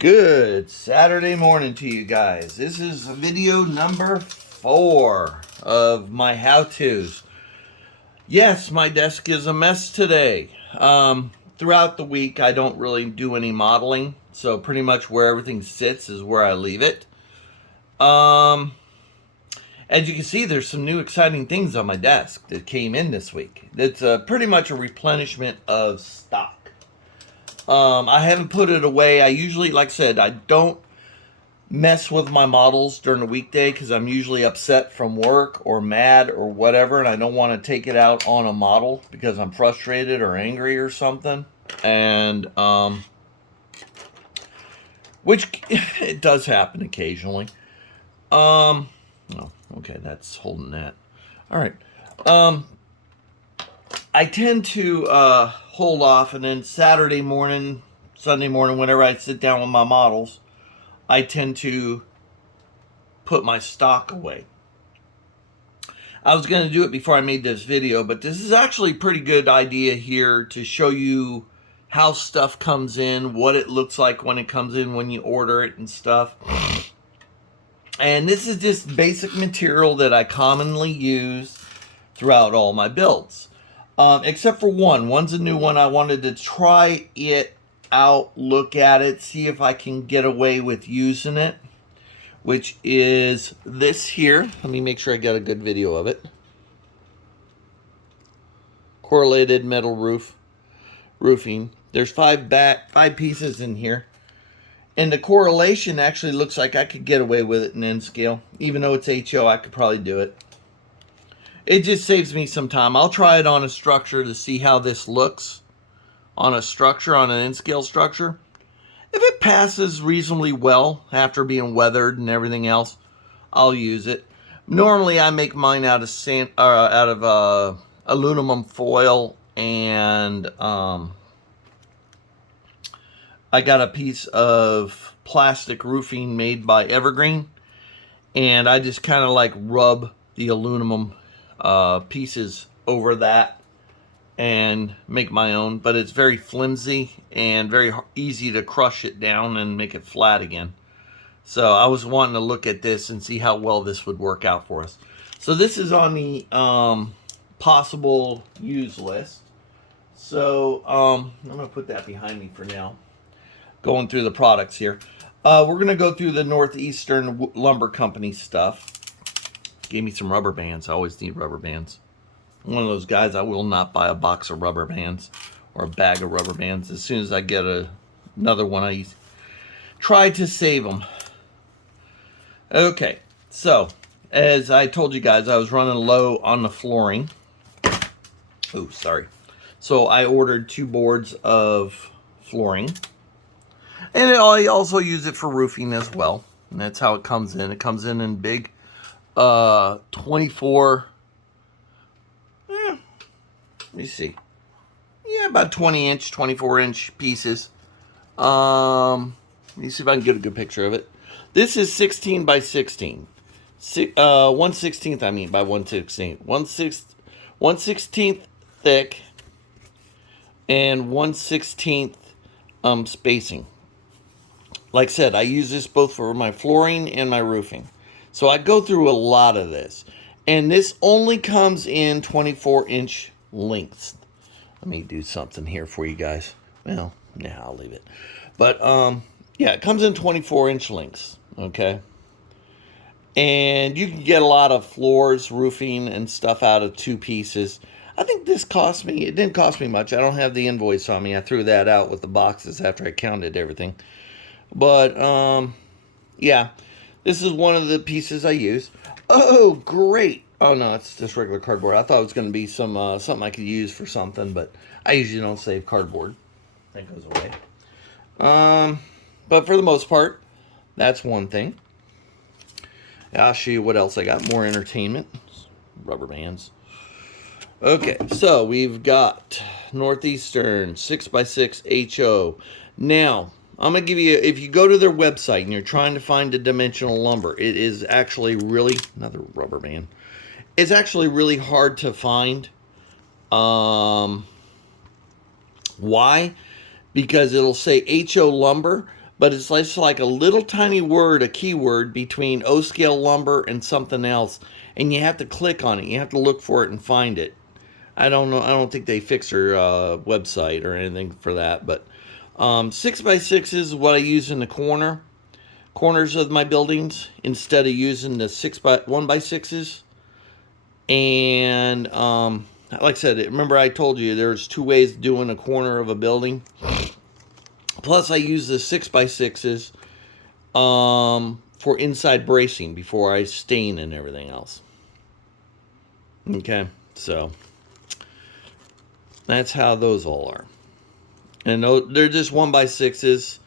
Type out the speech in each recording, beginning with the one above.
Good Saturday morning to you guys. This is video number 4 of my how-tos. Yes, my desk is a mess today. Throughout the week, I don't really do any modeling, so pretty much where everything sits is where I leave it. As you can see, there's some new exciting things on my desk that came in this week. It's pretty much a replenishment of stock. I haven't put it away. I usually, like I said, I don't mess with my models during the weekday because I'm usually upset from work or mad or whatever, and I don't want to take it out on a model because I'm frustrated or angry or something. And, which it does happen occasionally. Oh, okay, that's holding that. All right. I tend to hold off, and then Saturday morning, Sunday morning, whenever I sit down with my models, I tend to put my stock away. I was going to do it before I made this video, but this is actually a pretty good idea here to show you how stuff comes in, what it looks like when it comes in when you order it and stuff. And this is just basic material that I commonly use throughout all my builds. Except for one. One's a new one. I wanted to try it out, look at it, see if I can get away with using it, which is this here. Let me make sure I got a good video of it. Correlated metal roofing. There's five pieces in here. And the correlation actually looks like I could get away with it in N scale. Even though it's HO, I could probably do it. It just saves me some time. I'll try it on a structure to see how this looks on a structure, on an N-scale structure. If it passes reasonably well after being weathered and everything else, I'll use it. Normally, I make mine out of aluminum foil, and I got a piece of plastic roofing made by Evergreen, and I just kind of like rub the aluminum pieces over that and make my own, but it's very flimsy and very easy to crush it down and make it flat again. So I was wanting to look at this and see how well this would work out for us. So this is on the possible use list. So I'm gonna put that behind me for now, going through the products here. We're gonna go through the Northeastern Lumber Company stuff. Gave me some rubber bands. I always need rubber bands. I'm one of those guys, I will not buy a box of rubber bands or a bag of rubber bands. As soon as I get another one, I try to save them. Okay, so as I told you guys, I was running low on the flooring. Oh, sorry. So I ordered 2 boards of flooring. And I also use it for roofing as well. And that's how it comes in. It comes in big 24, let me see, about 20-inch, 24-inch pieces. Let me see if I can get a good picture of it. This is 16 by 16, 1/16th, I mean, by 1/16th, 1/16th thick, and 1/16th spacing. Like I said, I use this both for my flooring and my roofing. So I go through a lot of this. And this only comes in 24-inch lengths. Let me do something here for you guys. Well, yeah, I'll leave it. But, yeah, it comes in 24-inch lengths, okay? And you can get a lot of floors, roofing, and stuff out of 2 pieces. I think this cost me, it didn't cost me much. I don't have the invoice on me. I threw that out with the boxes after I counted everything. But, yeah. This is one of the pieces I use. Oh, great. Oh, no, it's just regular cardboard. I thought it was going to be some something I could use for something, but I usually don't save cardboard. That goes away. But for the most part, that's one thing. I'll show you what else I got. More entertainment. Rubber bands. Okay, so we've got Northeastern 6x6 HO. Now, I'm going to give you, if you go to their website and you're trying to find a dimensional lumber, it is actually really, another rubber band, it's actually really hard to find. Why? Because it'll say HO lumber, but it's just like a little tiny word, a keyword between O-scale lumber and something else, and you have to click on it. You have to look for it and find it. I don't know. I don't think they fix their website or anything for that, but 6x6 is what I use in the corners of my buildings instead of using the 1x6s. And like I said, remember I told you there's two ways of doing a corner of a building. Plus, I use the 6x6s for inside bracing before I stain and everything else. Okay, so that's how those all are. And they're just 1x6s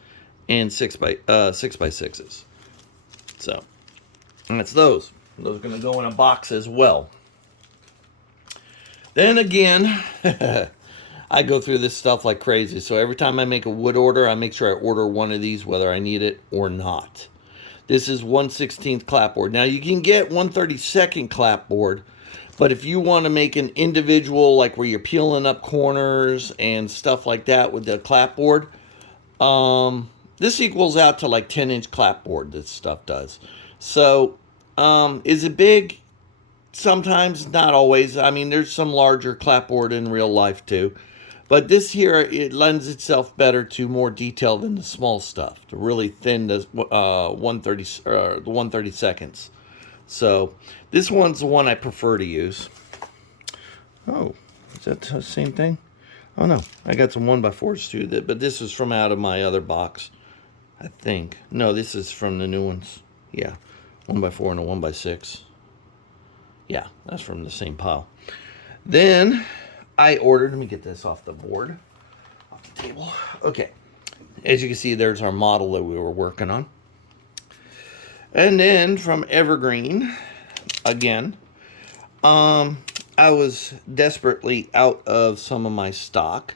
and 6x6s. So, and that's those. Those are going to go in a box as well. Then again, I go through this stuff like crazy. So every time I make a wood order, I make sure I order one of these, whether I need it or not. This is 1/16 clapboard. Now you can get 1/32 clapboard, but if you want to make an individual, like where you're peeling up corners and stuff like that with the clapboard, this equals out to like 10-inch clapboard, this stuff does. So, is it big? Sometimes, not always. I mean, there's some larger clapboard in real life too. But this here, it lends itself better to more detail than the small stuff, to really thin the 1/32. So this one's the one I prefer to use. Oh, is that the same thing? Oh no, I got some 1x4s too, but this is from out of my other box, I think. No, this is from the new ones. Yeah, 1x4 and a 1x6. Yeah, that's from the same pile. Then I ordered, let me get this off the board, off the table. Okay, as you can see, there's our model that we were working on. And then from Evergreen, again, I was desperately out of some of my stock.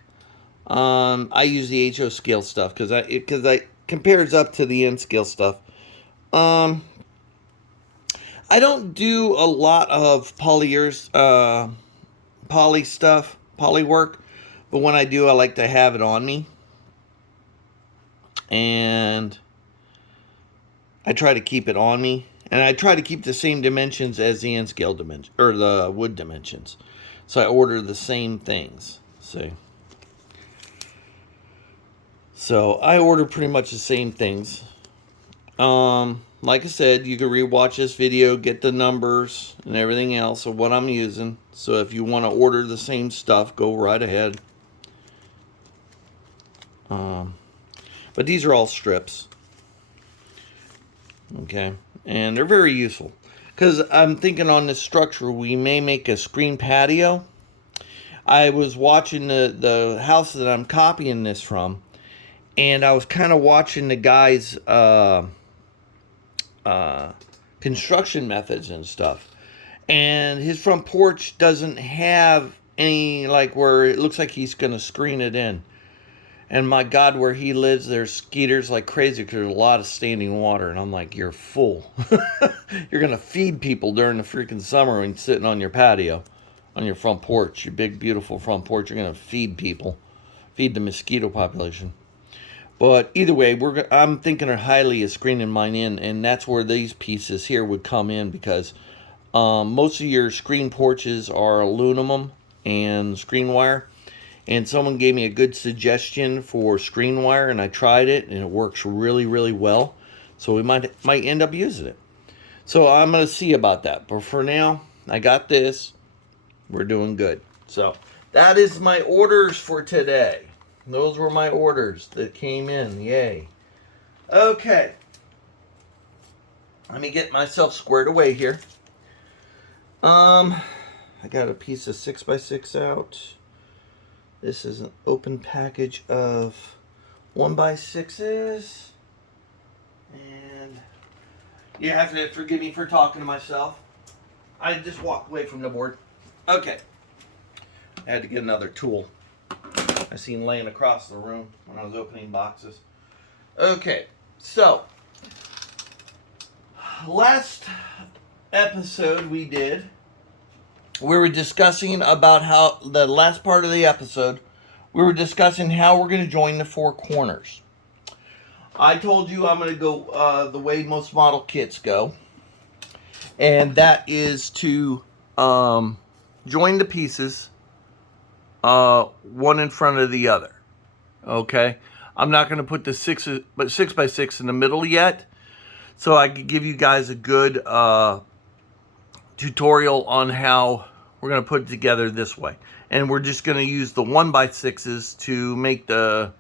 I use the HO scale stuff because it compares up to the N scale stuff. I don't do a lot of poly work, but when I do, I like to have it on me. And I try to keep it on me. And I try to keep the same dimensions as the N scale dimension, or the wood dimensions. So I order the same things. See? So I order pretty much the same things. Like I said, you can rewatch this video, get the numbers and everything else of what I'm using. So if you want to order the same stuff, go right ahead. But these are all strips. Okay, and they're very useful. Because I'm thinking on this structure, we may make a screen patio. I was watching the house that I'm copying this from, and I was kind of watching the guy's construction methods and stuff, and his front porch doesn't have any, like, where it looks like he's gonna screen it in. And my God, where he lives, there's skeeters like crazy because there's a lot of standing water. And I'm like, you're full. You're gonna feed people during the freaking summer when you're sitting on your patio, on your front porch, your big beautiful front porch. You're gonna feed people, feed the mosquito population. But either way, I'm thinking highly of screening mine in, and that's where these pieces here would come in, because most of your screen porches are aluminum and screen wire. And someone gave me a good suggestion for screen wire, and I tried it, and it works really, really well. So we might end up using it. So I'm going to see about that. But for now, I got this. We're doing good. So that is my orders for today. Those were my orders that came in. Yay. Okay. Let me get myself squared away here. I got a piece of 6x6 out. This is an open package of 1x6s. And you have to forgive me for talking to myself. I just walked away from the board. Okay. I had to get another tool I seen laying across the room when I was opening boxes. Okay, so last episode we were discussing about how, the last part of the episode, we were discussing how we're going to join the four corners. I told you I'm going to go the way most model kits go. And that is to join the pieces one in front of the other. Okay? I'm not going to put the 6x6 in the middle yet. So I could give you guys a good tutorial on how we're going to put it together this way. And we're just going to use the 1x6s to make the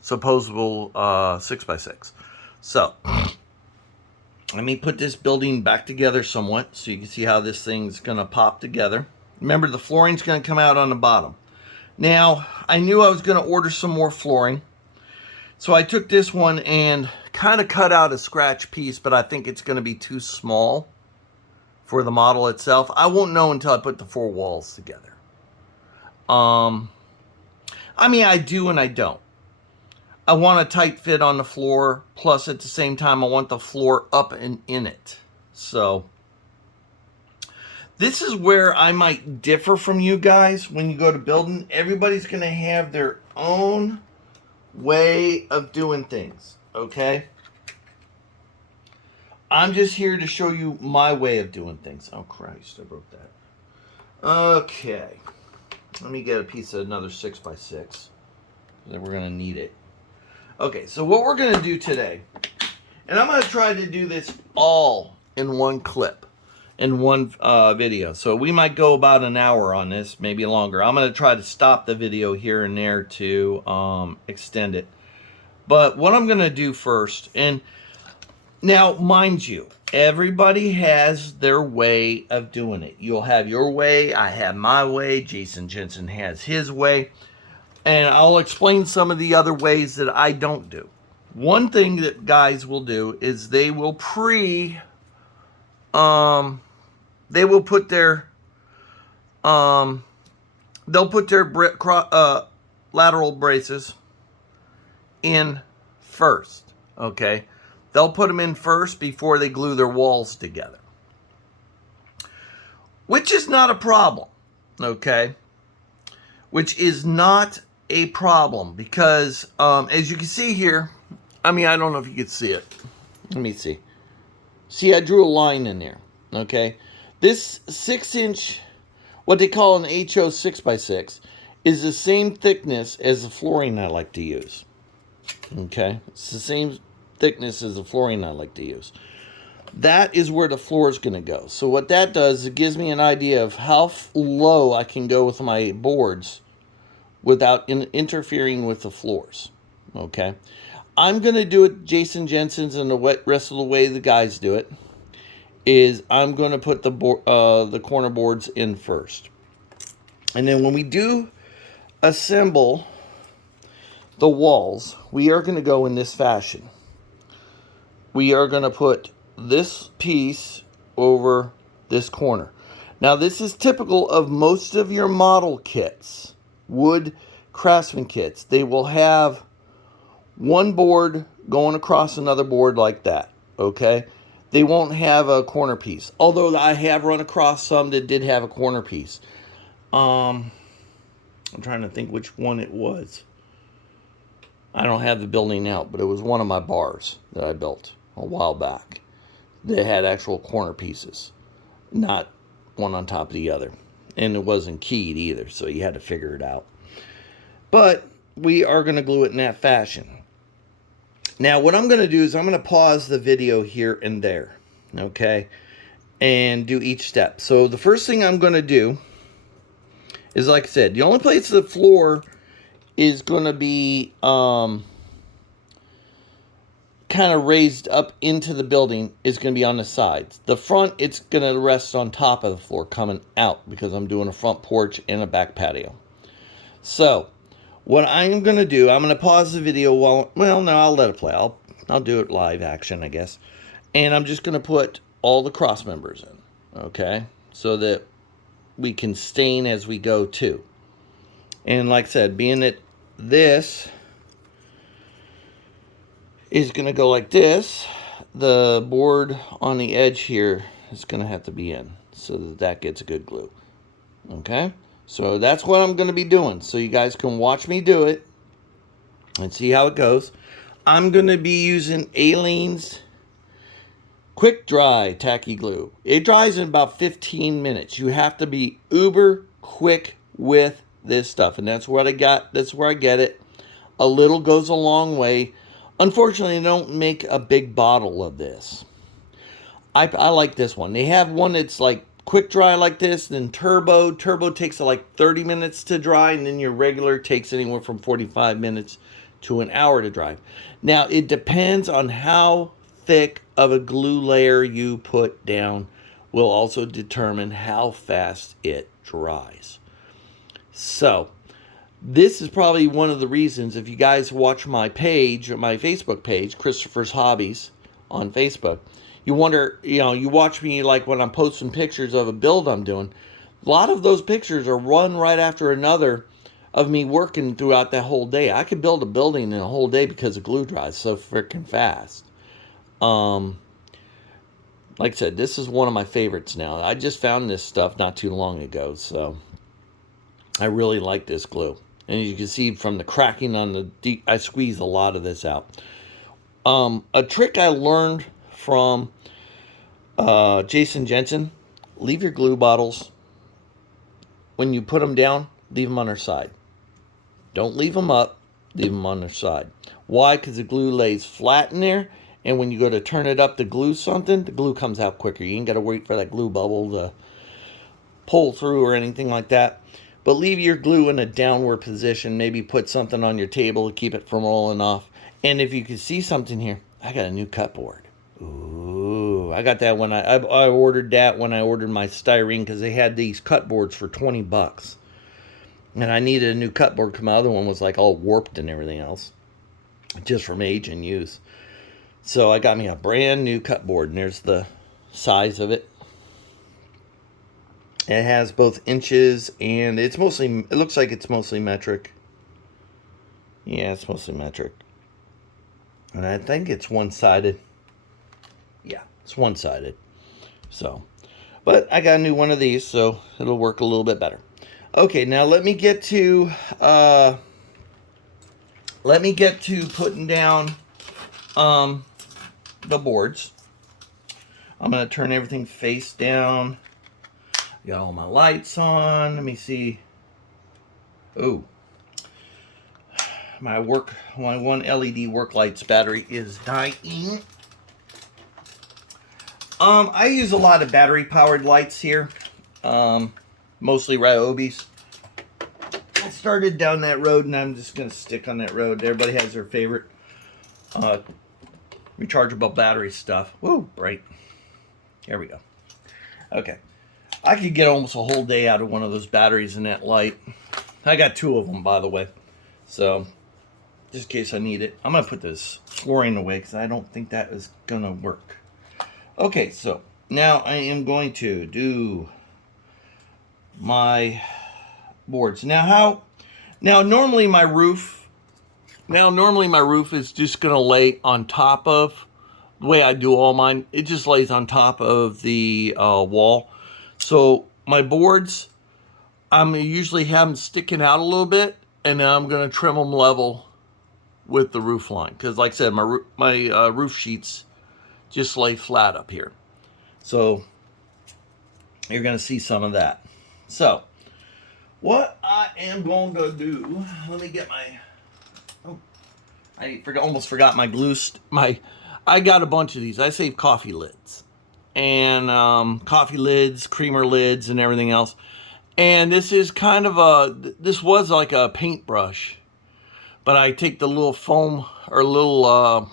supposable 6x6. So, let me put this building back together somewhat so you can see how this thing's going to pop together. Remember, the flooring's going to come out on the bottom. Now, I knew I was going to order some more flooring. So I took this one and kind of cut out a scratch piece, but I think it's going to be too small for the model itself. I won't know until I put the 4 walls together. I mean, I do and I don't. I want a tight fit on the floor, plus at the same time I want the floor up and in it. So this is where I might differ from you guys when you go to building. Everybody's going to have their own way of doing things, okay? I'm just here to show you my way of doing things. Oh, Christ, I broke that. Okay. Let me get a piece of another 6x6. Then we're going to need it. Okay, so what we're going to do today, and I'm going to try to do this all in one clip, in one video. So we might go about an hour on this, maybe longer. I'm going to try to stop the video here and there to extend it. But what I'm going to do first, and now, mind you, everybody has their way of doing it. You'll have your way, I have my way, Jason Jensen has his way. And I'll explain some of the other ways that I don't do. One thing that guys will do is they will they'll put their lateral braces in first, okay? They'll put them in first before they glue their walls together, which is not a problem, okay? Which is not a problem because, as you can see here, I mean, I don't know if you can see it. Let me see. See, I drew a line in there, okay? This 6-inch, what they call an HO 6x6, is the same thickness as the flooring I like to use, okay? It's the same thickness as the flooring I like to use. That is where the floor is going to go. So what that does, it gives me an idea of how low I can go with my boards without interfering with the floors, okay? I'm going to do it Jason Jensen's and the rest of the way the guys do it, is I'm going to put the corner boards in first. And then when we do assemble the walls, we are going to go in this fashion. We are going to put this piece over this corner. Now, this is typical of most of your model kits, wood craftsman kits. They will have one board going across another board like that, okay? They won't have a corner piece, although I have run across some that did have a corner piece. I'm trying to think which one it was. I don't have the building out, but it was one of my bars that I built a while back. They had actual corner pieces, not one on top of the other. And it wasn't keyed either, so you had to figure it out. But we are going to glue it in that fashion. Now, what I'm going to do is I'm going to pause the video here and there, okay, and do each step. So the first thing I'm going to do is, like I said, the only place the floor is going to be kind of raised up into the building is going to be on the sides. The front, it's going to rest on top of the floor coming out because I'm doing a front porch and a back patio. So what I'm going to do, I'm going to pause the video while, well, no, I'll let it play. I'll do it live action, I guess. And I'm just going to put all the cross members in, okay, so that we can stain as we go too. And like I said, being that this is going to go like this, the board on the edge here is going to have to be in so that that gets a good glue. Okay, so that's what I'm going to be doing, so you guys can watch me do it and see how it goes. I'm going to be using Aleene's Quick Dry Tacky Glue. It dries in about 15 minutes. You have to be uber quick with this stuff. And that's what I got. That's where I get it. A little goes a long way. Unfortunately, they don't make a big bottle of this. I like this one. They have one that's like quick dry like this, then turbo. Turbo takes like 30 minutes to dry, and then your regular takes anywhere from 45 minutes to an hour to dry. Now, it depends on how thick of a glue layer you put down will also determine how fast it dries. So, this is probably one of the reasons, if you guys watch my page, my Facebook page, Christopher's Hobbies on Facebook, you wonder, you watch me like when I'm posting pictures of a build I'm doing. A lot of those pictures are one right after another of me working throughout that whole day. I could build a building in a whole day because the glue dries so freaking fast. Like I said, this is one of my favorites now. I just found this stuff not too long ago, so I really like this glue. And you can see from the cracking on the deep, I squeeze a lot of this out. A trick I learned from Jason Jensen: leave your glue bottles, when you put them down, leave them on their side. Don't leave them up, leave them on their side. Why? Because the glue lays flat in there, and when you go to turn it up to glue something, the glue comes out quicker. You ain't got to wait for that glue bubble to pull through or anything like that. But leave your glue in a downward position. Maybe put something on your table to keep it from rolling off. And if you can see something here, I got a new cut board. Ooh, I got that when I ordered that when I ordered my styrene, because they had these cut boards for 20 bucks. And I needed a new cut board because my other one was like all warped and everything else, just from age and use. So I got me a brand new cut board, and there's the size of it. It has both inches, and it looks like it's mostly metric. Yeah, it's mostly metric. And I think it's one-sided. Yeah, it's one-sided. So, but I got a new one of these, so it'll work a little bit better. Okay, now let me get to putting down the boards. I'm going to turn everything face down. Got all my lights on. Let me see. Oh, my one LED work lights battery is dying. I use a lot of battery powered lights here. Mostly Ryobi's. I started down that road, and I'm just going to stick on that road. Everybody has their favorite rechargeable battery stuff. Woo, bright. There we go. Okay. I could get almost a whole day out of one of those batteries in that light. I got 2 of them, by the way. So, just in case I need it. I'm going to put this flooring away because I don't think that is going to work. Okay, so now I am going to do my boards. Now normally my roof is just going to lay on top of, the way I do all mine, it just lays on top of the wall. So my boards, I'm usually have them sticking out a little bit, and then I'm going to trim them level with the roof line. Because like I said, my roof sheets just lay flat up here. So you're going to see some of that. So what I am going to do, let me get my, almost forgot my glue, I got a bunch of these. I saved coffee lids. And coffee lids, creamer lids, and everything else. And this is kind of this was like a paintbrush, but I take the little foam or little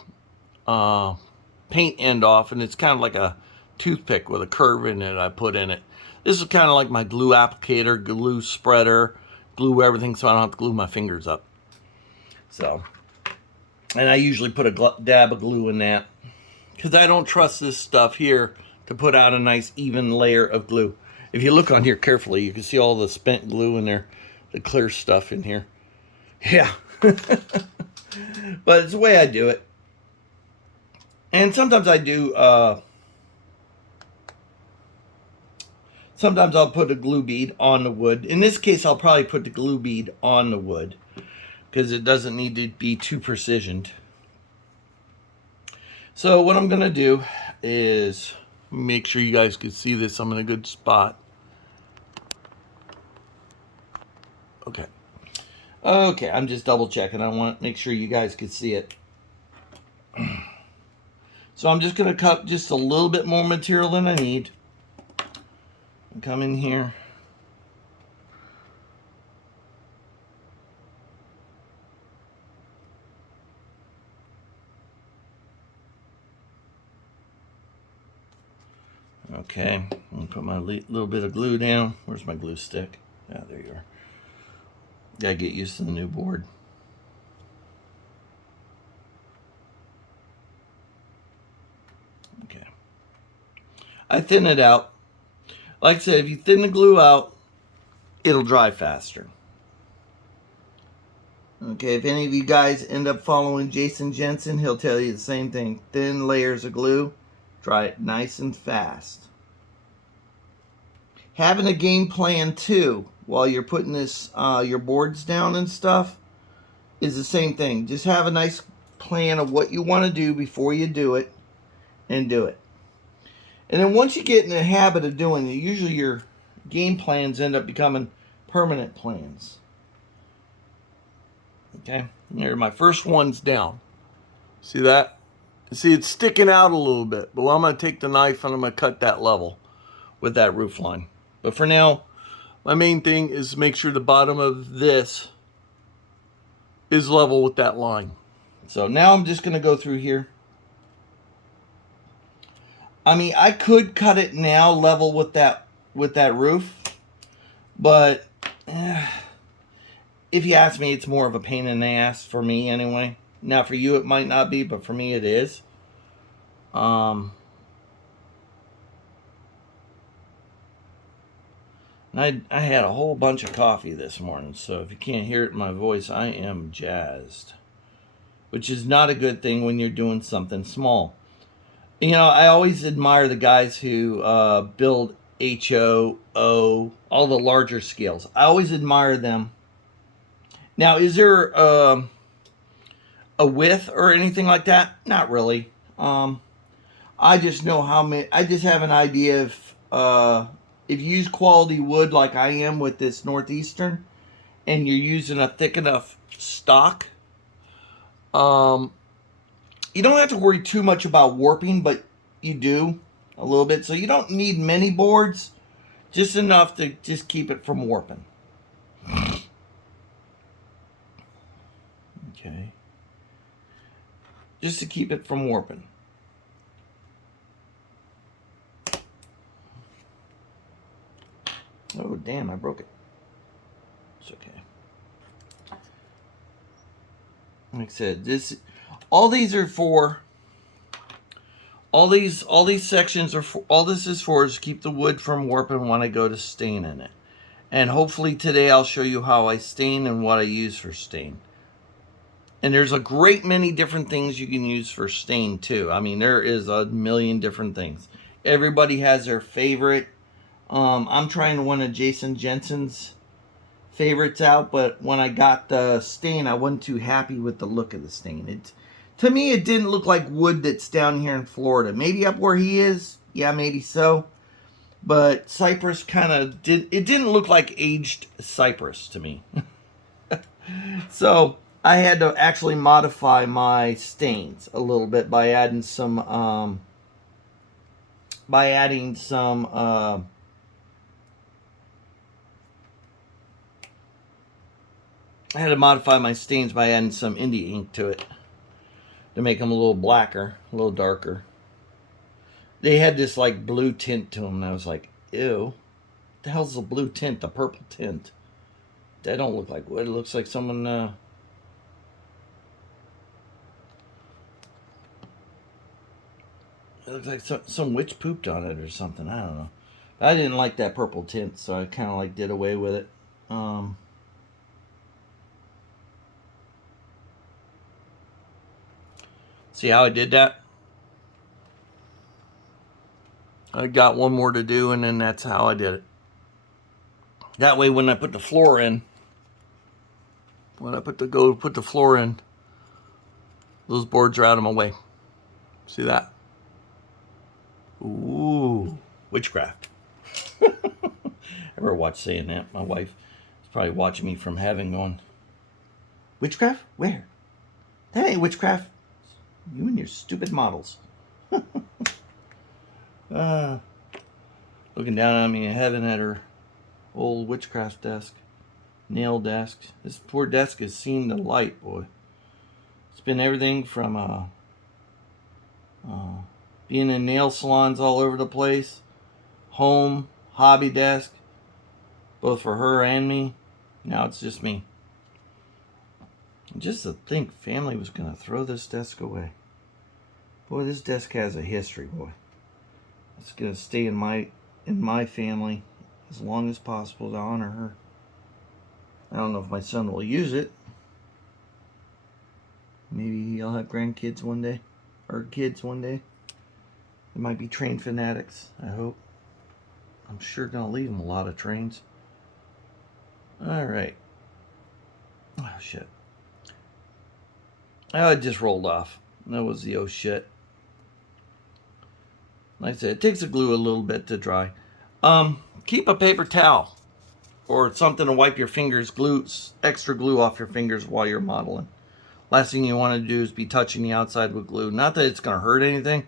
paint end off, and it's kind of like a toothpick with a curve in it I put in it. This is kind of like my glue applicator, glue spreader, glue everything so I don't have to glue my fingers up. So, and I usually put a dab of glue in that, because I don't trust this stuff here to put out a nice even layer of glue. If you look on here carefully, you can see all the spent glue in there, the clear stuff in here. Yeah. But it's the way I do it. And sometimes I do, sometimes I'll put a glue bead on the wood. In this case, I'll probably put the glue bead on the wood, because it doesn't need to be too precisioned. So what I'm going to do is make sure you guys can see this. I'm in a good spot. Okay. Okay, I'm just double checking. I want to make sure you guys can see it. So I'm just going to cut just a little bit more material than I need. Come in here. Okay, I'm going to put my little bit of glue down. Where's my glue stick? Ah, there you are. Gotta get used to the new board. Okay. I thin it out. Like I said, if you thin the glue out, it'll dry faster. Okay, if any of you guys end up following Jason Jensen, he'll tell you the same thing. Thin layers of glue, dry it nice and fast. Having a game plan too, while you're putting this your boards down and stuff, is the same thing. Just have a nice plan of what you want to do before you do it, and do it. And then once you get in the habit of doing it, usually your game plans end up becoming permanent plans. Okay, here my first one's down. See that? See, it's sticking out a little bit, but I'm going to take the knife and I'm going to cut that level with that roof line. But for now, my main thing is make sure the bottom of this is level with that line. So now I'm just going to go through here. I mean, I could cut it now level with that roof, but if you ask me, it's more of a pain in the ass for me anyway. Now for you it might not be, but for me it is. And I had a whole bunch of coffee this morning, so if you can't hear it in my voice, I am jazzed. Which is not a good thing when you're doing something small. You know, I always admire the guys who build HO, all the larger scales. I always admire them. Now, is there a width or anything like that? Not really. I just know how many. I just have an idea if you use quality wood like I am with this Northeastern, and you're using a thick enough stock, you don't have to worry too much about warping, but you do a little bit. So you don't need many boards, just enough to just keep it from warping. Okay. Just to keep it from warping. Oh, damn, I broke it. It's okay. Like I said, all these sections are for, all this is for is to keep the wood from warping when I go to stain in it. And hopefully today I'll show you how I stain and what I use for stain. And there's a great many different things you can use for stain too. I mean, there is a million different things. Everybody has their favorite. I'm trying one of Jason Jensen's favorites out, but when I got the stain, I wasn't too happy with the look of the stain. To me, it didn't look like wood that's down here in Florida. Maybe up where he is, yeah, maybe so. But cypress kind of didn't look like aged cypress to me. So I had to actually modify my stains a little bit by adding some I had to modify my stains by adding some India ink to it to make them a little blacker, a little darker. They had this like blue tint to them, and I was like, ew, what the hell's the blue tint, the purple tint? That don't look like wood. It looks like someone it looks like some witch pooped on it or something. I don't know. But I didn't like that purple tint, so I kind of like did away with it. See how I did that? I got one more to do, and then that's how I did it. That way, when I put the floor in, put the floor in, those boards are out of my way. See that? Ooh, witchcraft. Ever watch saying that? My wife is probably watching me from heaven going, witchcraft? Where? That ain't witchcraft. You and your stupid models. Looking down on me in heaven at her old witchcraft desk. Nail desk. This poor desk has seen the light, boy. It's been everything from being in nail salons all over the place, home, hobby desk, both for her and me. Now it's just me. And just to think family was going to throw this desk away. Boy, this desk has a history, boy. It's going to stay in my family as long as possible to honor her. I don't know if my son will use it. Maybe he'll have grandkids one day. Or kids one day. They might be train fanatics, I hope. I'm sure going to leave them a lot of trains. Alright. Oh, shit. Oh, it just rolled off. That was the oh shit. Like I said, it takes the glue a little bit to dry. Keep a paper towel. Or something to wipe your fingers, extra glue off your fingers while you're modeling. Last thing you want to do is be touching the outside with glue. Not that it's going to hurt anything.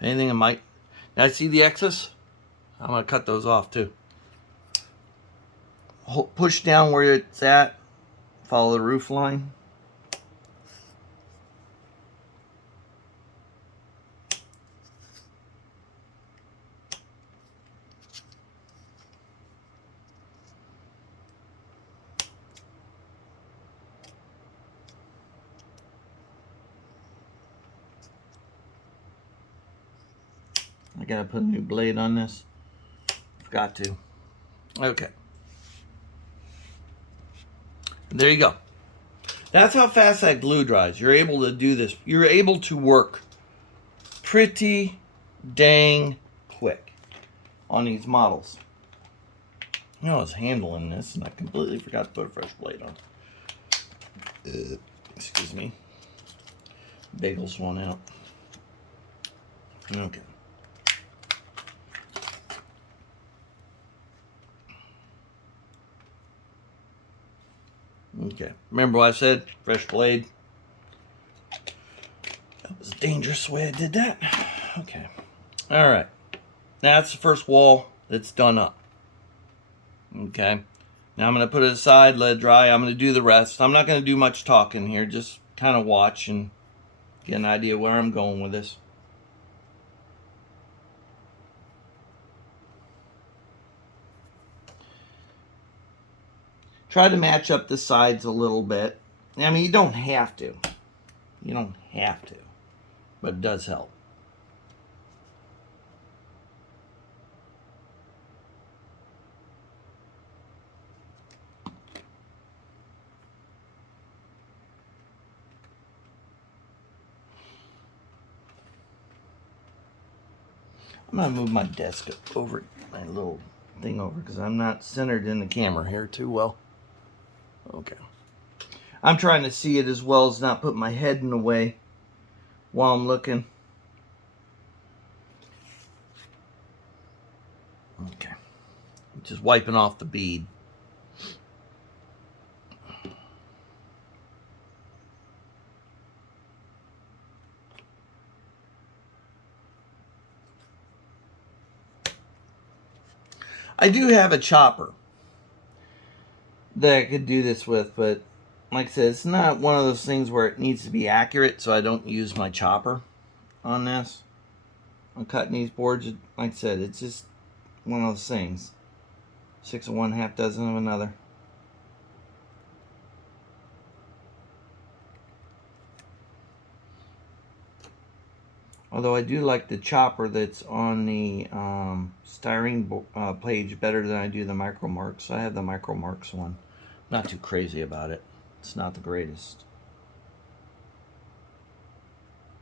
Anything it might. Now, see the excess? I'm going to cut those off too. Push down where it's at. Follow the roof line. I gotta put a new blade on this. Forgot to. Okay. There you go. That's how fast that glue dries. You're able to do this. You're able to work pretty dang quick on these models. You know, I was handling this and I completely forgot to put a fresh blade on. Excuse me. Bagels won't out. Okay. Okay. Remember what I said? Fresh blade. That was a dangerous way I did that. Okay. Alright. That's the first wall that's done up. Okay. Now I'm going to put it aside, let it dry. I'm going to do the rest. I'm not going to do much talking here. Just kind of watch and get an idea where I'm going with this. Try to match up the sides a little bit. I mean, you don't have to. You don't have to. But it does help. I'm going to move my desk over, my little thing over, because I'm not centered in the camera here too well. Okay. I'm trying to see it as well as not put my head in the way while I'm looking. Okay. Just wiping off the bead. I do have a chopper that I could do this with, but like I said, it's not one of those things where it needs to be accurate, so I don't use my chopper on this. I'm cutting these boards, like I said, it's just one of those things. 6 of one, half dozen of another. Although I do like the chopper that's on the styrene page better than I do the Micro Marks. I have the Micro Marks one. Not too crazy about it. It's not the greatest.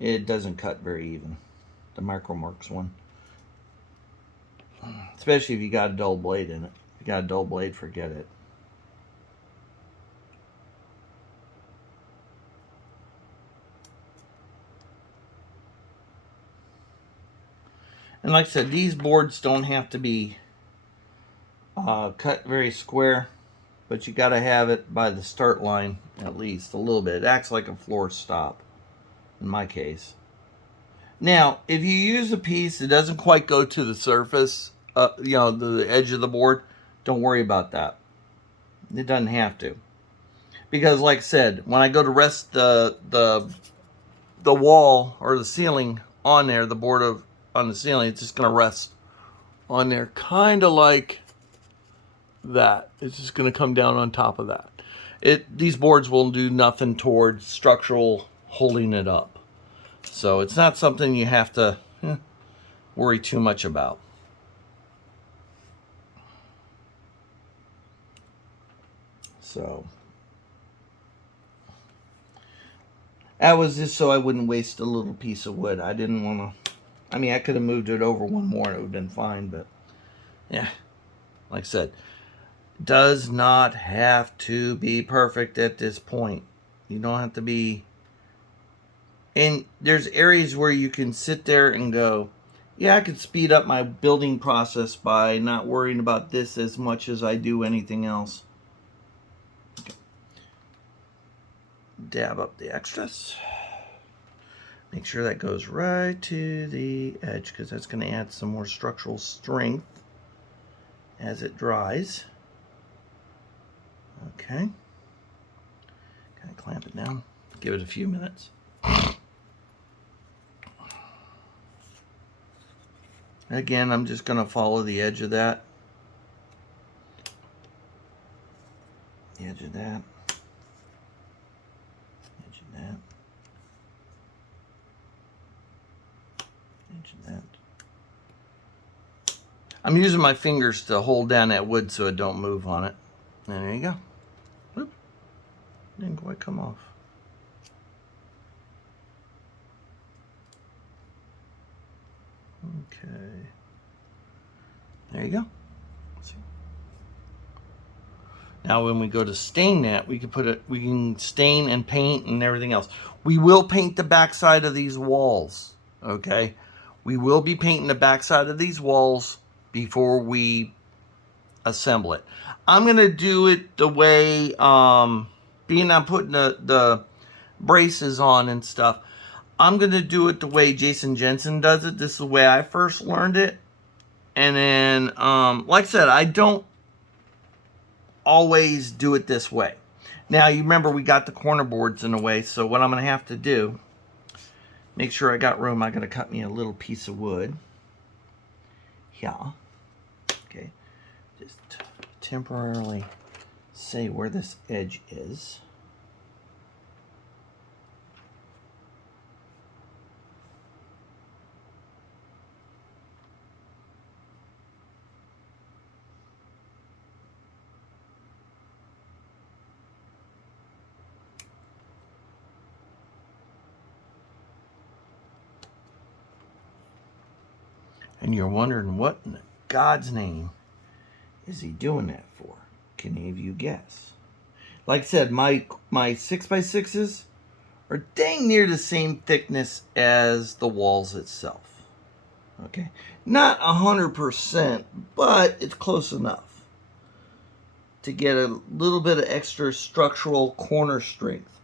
It doesn't cut very even. The Micro Marks one. Especially if you got a dull blade in it. If you got a dull blade, forget it. And like I said, these boards don't have to be cut very square, but you got to have it by the start line at least a little bit. It acts like a floor stop in my case. Now, if you use a piece that doesn't quite go to the surface, the edge of the board, don't worry about that. It doesn't have to. Because like I said, when I go to rest the wall or the ceiling on there, the board on the ceiling, it's just going to rest on there kind of like that. It's just going to come down on top of that. These boards will do nothing towards structural holding it up. So it's not something you have to worry too much about. So that was just so I wouldn't waste a little piece of wood. I didn't want to, I mean, I could have moved it over one more and it would have been fine, but yeah, like I said, does not have to be perfect at this point. You don't have to be, and there's areas where you can sit there and go, yeah, I could speed up my building process by not worrying about this as much as I do anything else. Okay. Dab up the extras. Make sure that goes right to the edge because that's going to add some more structural strength as it dries. Okay. Kind of clamp it down. Give it a few minutes. Again, I'm just going to follow the edge of that. The edge of that. Edge of that. Edge of that. I'm using my fingers to hold down that wood so it don't move on it. And there you go. Whoop. Didn't quite come off. Okay. There you go. See. Now when we go to stain that, we can stain and paint and everything else. We will paint the backside of these walls. Okay? We will be painting the backside of these walls before we assemble it. I'm gonna do it the way being I'm putting the braces on and stuff. I'm gonna do it the way Jason Jensen does it. This is the way I first learned it. And then like I said, I don't always do it this way. Now you remember we got the corner boards in the way, so what I'm gonna have to do, make sure I got room, I'm gonna cut me a little piece of wood. Yeah. Okay. Just temporarily say where this edge is. And you're wondering what in God's name is he doing that for? Can any of you guess? Like I said, my 6x6s are dang near the same thickness as the walls itself. Okay, not 100%, but it's close enough to get a little bit of extra structural corner strength.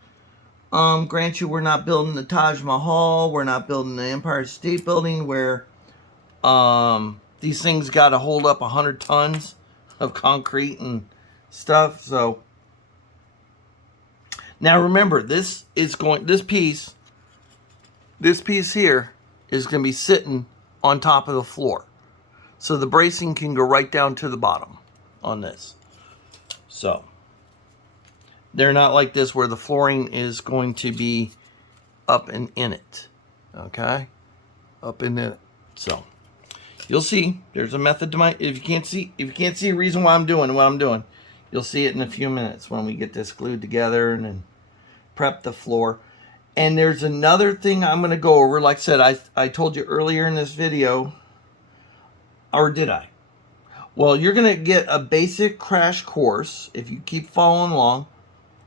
Grant you, we're not building the Taj Mahal, we're not building the Empire State Building where these things got to hold up 100 tons of concrete and stuff. So now remember, this piece here is going to be sitting on top of the floor. So the bracing can go right down to the bottom on this. So they're not like this where the flooring is going to be up and in it. Okay? Up in it. So you'll see. There's a method to my. If you can't see a reason why I'm doing what I'm doing, you'll see it in a few minutes when we get this glued together and then prep the floor. And there's another thing I'm going to go over. Like I said, I told you earlier in this video, or did I? Well, you're going to get a basic crash course if you keep following along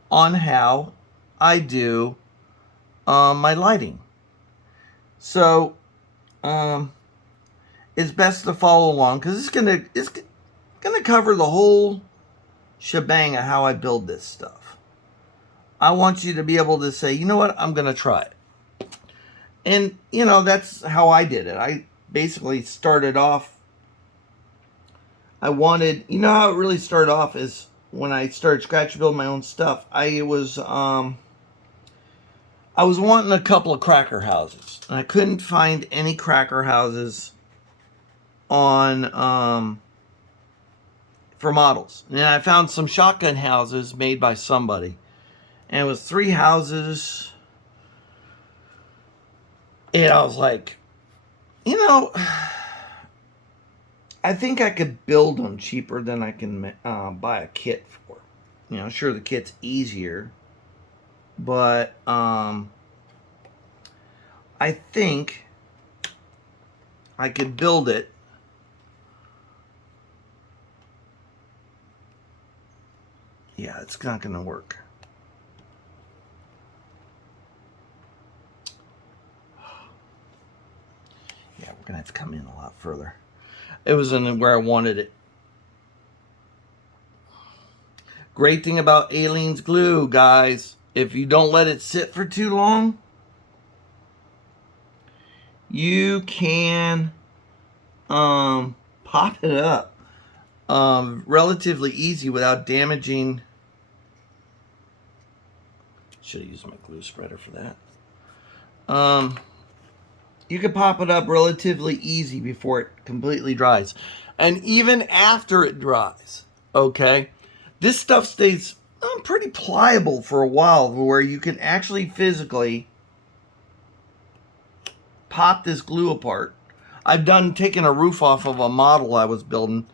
on how I do my lighting. So, it's best to follow along because it's gonna cover the whole shebang of how I build this stuff. I want you to be able to say, you know what, I'm gonna try it. And you know, that's how I did it. I basically started off, I wanted, you know how it really started off is when I started scratch building my own stuff. I was wanting a couple of cracker houses, and I couldn't find any cracker houses on for models. And I found some shotgun houses made by somebody, and it was 3 houses. And I was like, you know, I think I could build them cheaper than I can buy a kit for. You know, sure, the kit's easier, but I think I could build it. Yeah, it's not going to work. Yeah, we're going to have to come in a lot further. It was in where I wanted it. Great thing about Aleene's glue, guys, if you don't let it sit for too long, you can pop it up relatively easy without damaging. Should have used my glue spreader for that. You can pop it up relatively easy before it completely dries. And even after it dries, okay, this stuff stays pretty pliable for a while, where you can actually physically pop this glue apart. I've taken a roof off of a model I was building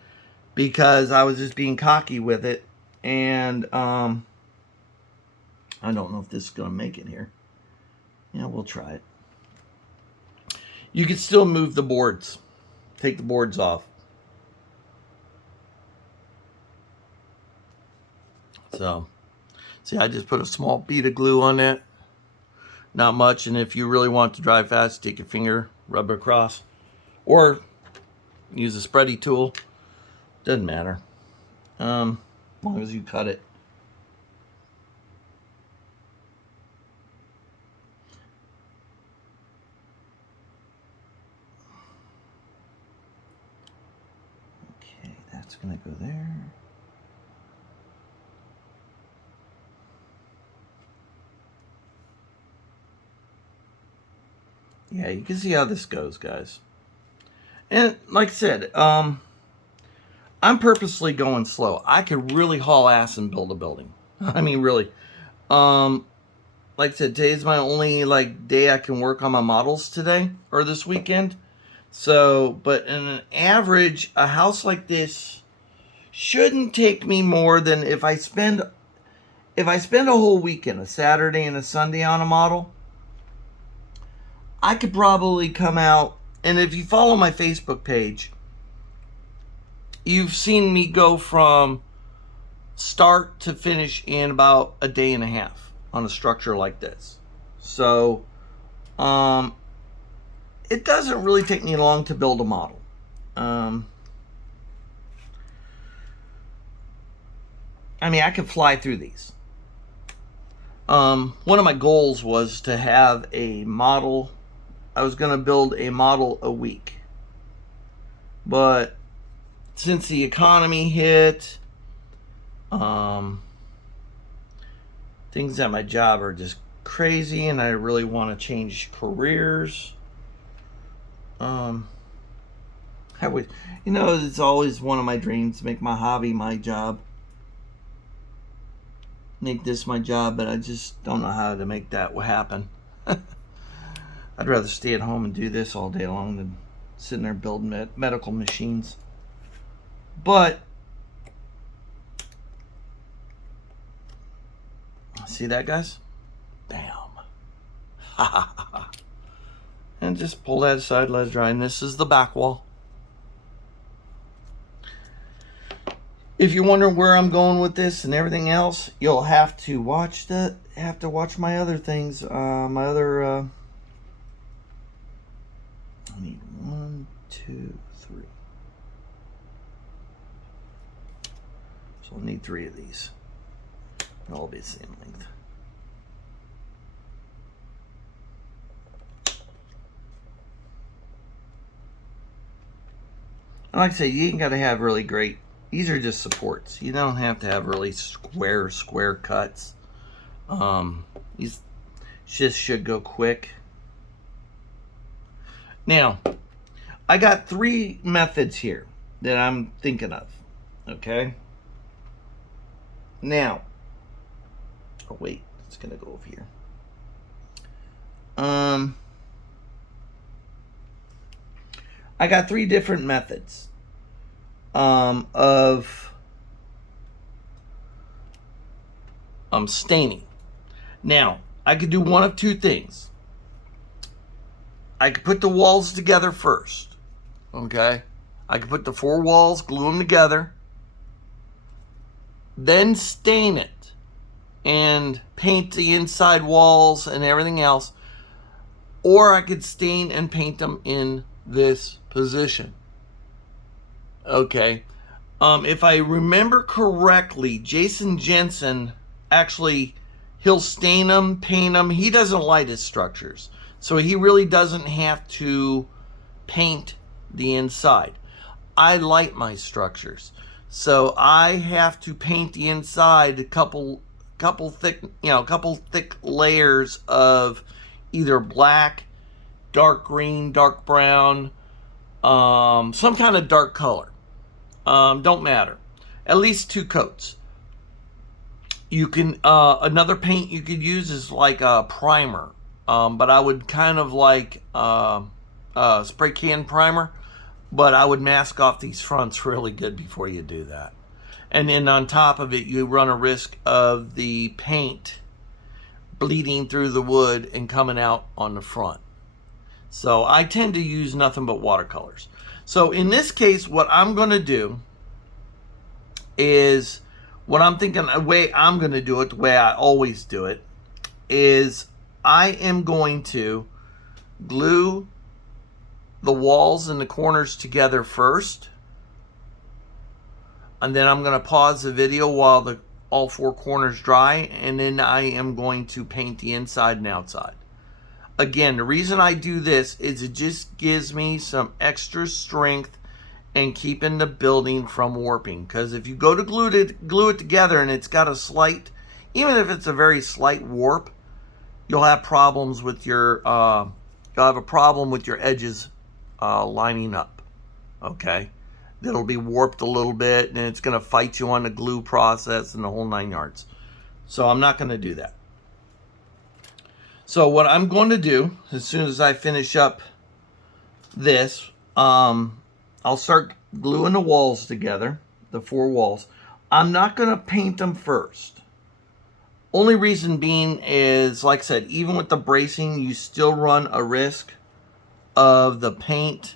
because I was just being cocky with it. And I don't know if this is going to make it here. Yeah, we'll try it. You can still move the boards. Take the boards off. So, see, I just put a small bead of glue on that. Not much, and if you really want it to dry fast, take your finger, rub it across. Or use a spready tool. Doesn't matter. As long as you cut it. Okay, that's going to go there. Yeah, you can see how this goes, guys. And like I said, I'm purposely going slow. I could really haul ass and build a building. I mean, really. Like I said, today's my only day I can work on my models today or this weekend. So, but in an average, a house like this shouldn't take me more than if I spend a whole weekend, a Saturday and a Sunday on a model, I could probably come out, and if you follow my Facebook page, you've seen me go from start to finish in about a day and a half on a structure like this. So, it doesn't really take me long to build a model. I mean, I could fly through these. One of my goals was to have a model. I was going to build a model a week. But since the economy hit, things at my job are just crazy, and I really want to change careers. It's always one of my dreams to make my hobby my job. Make this my job, but I just don't know how to make that happen. I'd rather stay at home and do this all day long than sitting there building medical machines. But see that, guys? Bam. And just pull that aside, let it dry. And this is the back wall. If you're wondering where I'm going with this and everything else, you'll have to watch my other things. I need 1, 2, 2, 3. So I'll need 3 of these. They'll all be the same length. And like I say, you ain't got to have really great. These are just supports. You don't have to have really square cuts. These just should go quick. Now, I got 3 methods here that I'm thinking of. Okay. Now, oh wait, it's gonna go over here. I got 3 different methods of staining. Now, I could do one of 2 things. I could put the walls together first. Okay? I could put the 4 walls, glue them together, then stain it and paint the inside walls and everything else. Or I could stain and paint them in this position. Okay. If I remember correctly, Jason Jensen actually, he'll stain them, paint them. He doesn't light his structures. So he really doesn't have to paint the inside. I light my structures. So I have to paint the inside a couple thick layers of either black, dark green, dark brown, some kind of dark color. Don't matter. At least 2 coats. You can another paint you could use is like a primer, but I would kind of like spray can primer, but I would mask off these fronts really good before you do that. And then on top of it, you run a risk of the paint bleeding through the wood and coming out on the front. So I tend to use nothing but watercolors. So in this case, what I'm going to do is, what I'm thinking, the way I'm going to do it, the way I always do it, is I am going to glue the walls and the corners together first. And then I'm going to pause the video while all 4 corners dry. And then I am going to paint the inside and outside. Again, the reason I do this is it just gives me some extra strength and keeping the building from warping. Because if you go to glue it together and it's got a slight, even if it's a very slight warp, you'll have problems with your you'll have a problem with your edges lining up. Okay, it'll be warped a little bit and it's going to fight you on the glue process and the whole 9 yards. So I'm not going to do that. So what I'm going to do, as soon as I finish up this, I'll start gluing the walls together, the 4 walls. I'm not going to paint them first. Only reason being is, like I said, even with the bracing, you still run a risk of the paint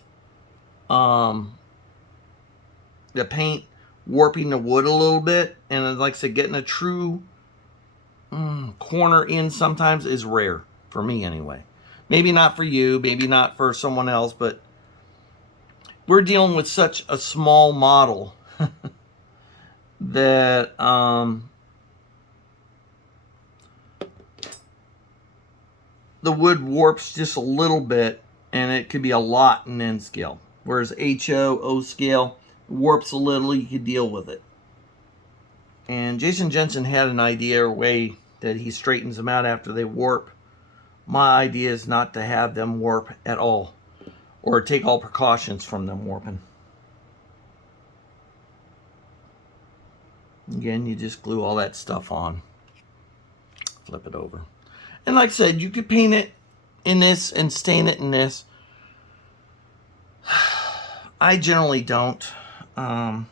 warping the wood a little bit. And like I said, getting a true corner in sometimes is rare, for me anyway. Maybe not for you, maybe not for someone else, but we're dealing with such a small model that the wood warps just a little bit, and it could be a lot in N scale. Whereas O scale warps a little, you could deal with it. And Jason Jensen had an idea or way that he straightens them out after they warp. My idea is not to have them warp at all, or take all precautions from them warping. Again, you just glue all that stuff on. Flip it over. And like I said, you could paint it in this and stain it in this. I generally don't. Okay.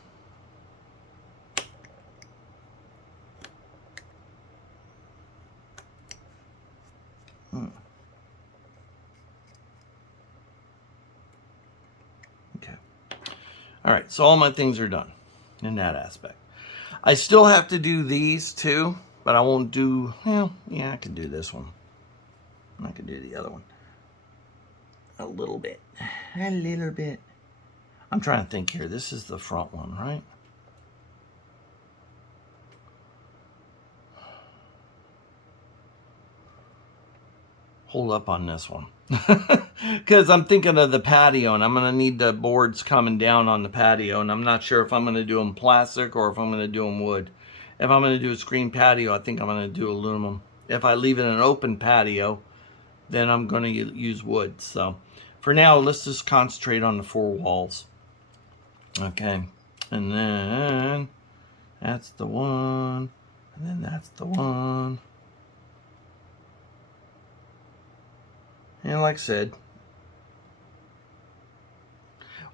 All right, so all my things are done in that aspect. I still have to do these too, but I won't do, well, yeah, I can do this one. I can do the other one. A little bit. I'm trying to think here. This is the front one, right? Hold up on this one. Because I'm thinking of the patio, and I'm going to need the boards coming down on the patio, and I'm not sure if I'm going to do them plastic or if I'm going to do them wood. If I'm going to do a screen patio, I think I'm going to do aluminum. If I leave it an open patio, then I'm going to use wood. So for now, let's just concentrate on the 4 walls. Okay. And then that's the one. And then that's the one. And like I said,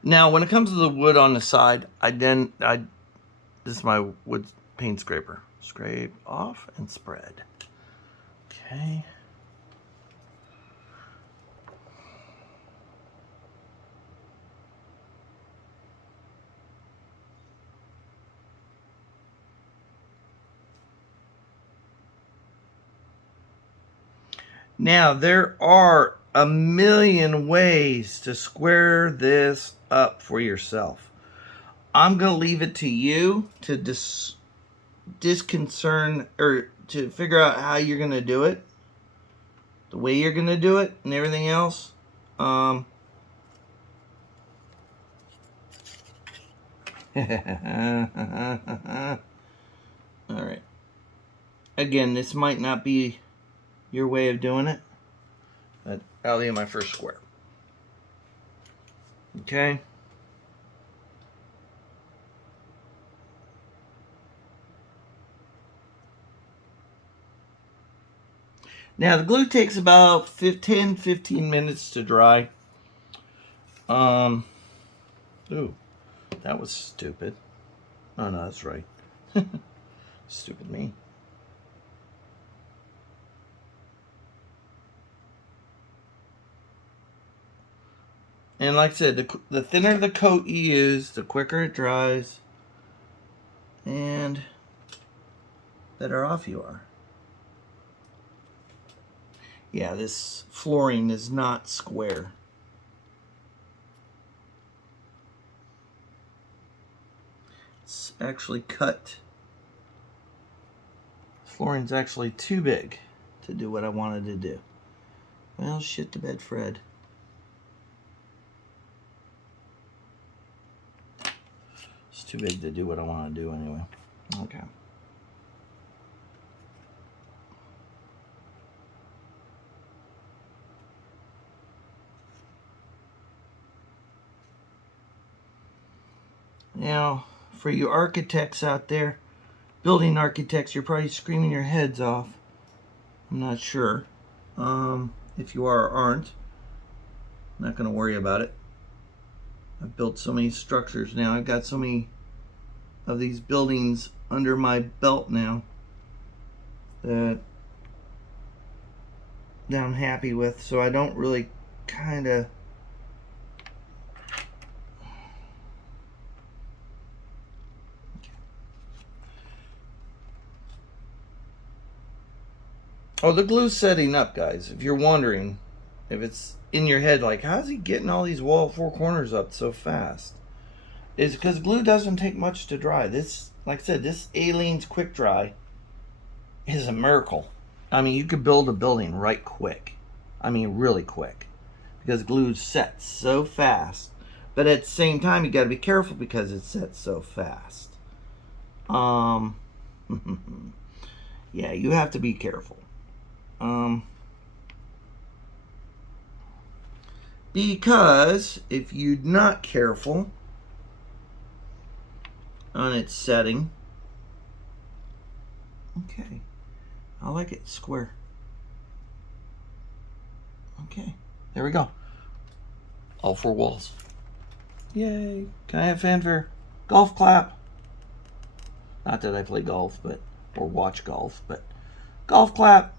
now when it comes to the wood on the side, this is my wood paint scraper. Scrape off and spread. Okay. Now there are a million ways to square this up for yourself. I'm going to leave it to you to disconcern or to figure out how you're going to do it, the way you're going to do it, and everything else. All right. Again, this might not be your way of doing it, but I'll leave my first square. Okay. Now the glue takes about 10-15 minutes to dry. Ooh, that was stupid. Oh no, that's right. Stupid me. And like I said, the thinner the coat you use, the quicker it dries, and better off you are. Yeah, this flooring is not square. It's actually cut. Flooring's actually too big to do what I wanted to do. Well, shit the bed, Fred. It's too big to do what I want to do anyway. Okay. Now, for you architects out there, building architects, you're probably screaming your heads off. I'm not sure. If you are or aren't, I'm not going to worry about it. I've built so many structures now. I've got so many of these buildings under my belt now that I'm happy with. So I don't really kind of... Oh, the glue's setting up, guys. If you're wondering, if it's in your head like, how's he getting all these 4 corners up so fast? It's because glue doesn't take much to dry. This, like I said, this Aleene's quick dry is a miracle. I mean, you could build a building right quick. I mean, really quick. Because glue sets so fast. But at the same time, you got to be careful because it sets so fast. Yeah, you have to be careful. Because if you're not careful on its setting, okay, I like it square. Okay, there we go. All 4 walls. Yay! Can I have fanfare? Golf clap. Not that I play golf, but or watch golf, but golf clap.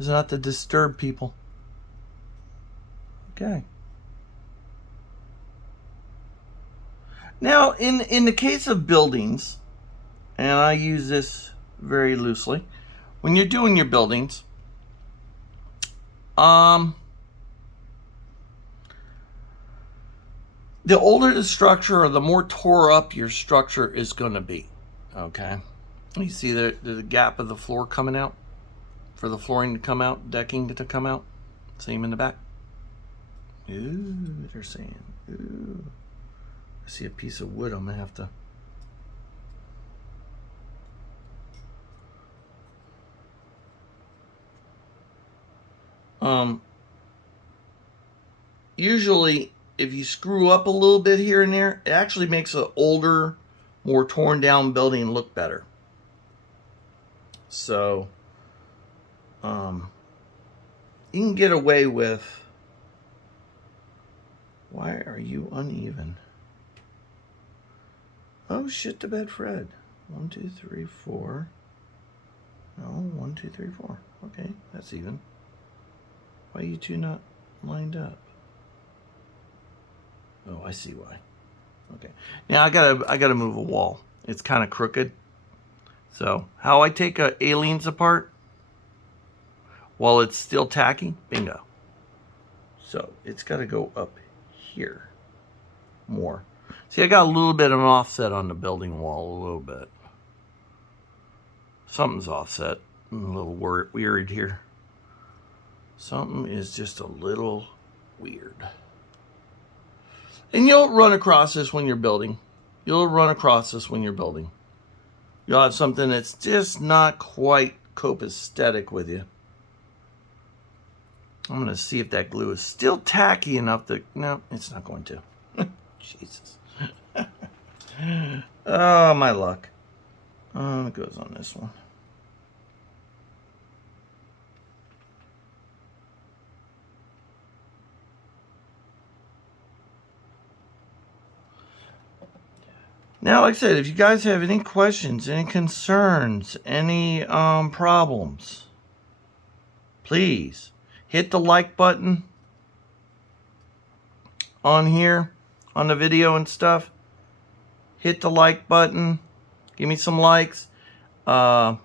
Is not to disturb people. Okay. Now, in the case of buildings, and I use this very loosely, when you're doing your buildings, the older the structure or the more tore up your structure is going to be. Okay. You see the gap of the floor coming out for the flooring to come out, decking to come out. Same in the back. Ooh, they're saying. Ooh. I see a piece of wood. I'm going to have to. Usually, if you screw up a little bit here and there, it actually makes an older, more torn down building look better. So, you can get away with. Why are you uneven? Oh shit, the bed, Fred. 1, 2, 3, 4. No, 1, 2, 3, 4. Okay, that's even. Why are you two not lined up? Oh, I see why. Okay. Now I gotta move a wall. It's kind of crooked. So how I take aliens apart while it's still tacky? Bingo. So it's got to go up here more. See, I got a little bit of an offset on the building wall, a little bit. Something's offset. I'm a little weird here. Something is just a little weird. And you'll run across this when you're building. You'll have something that's just not quite copacetic with you. I'm going to see if that glue is still tacky enough to... No, it's not going to. Jesus. Oh, my luck. It goes on this one. Now, like I said, if you guys have any questions, any concerns, any problems, please hit the like button on here, on the video and stuff. Hit the like button. Give me some likes. You got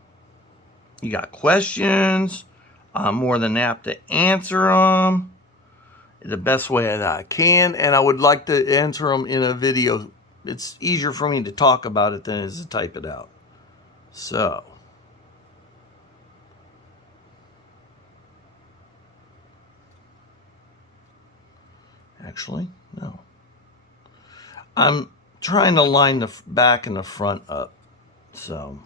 questions, I'm more than apt to answer them the best way that I can, and I would like to answer them in a video. It's easier for me to talk about it than it is to type it out. So, actually, no. I'm trying to line the back and the front up. So,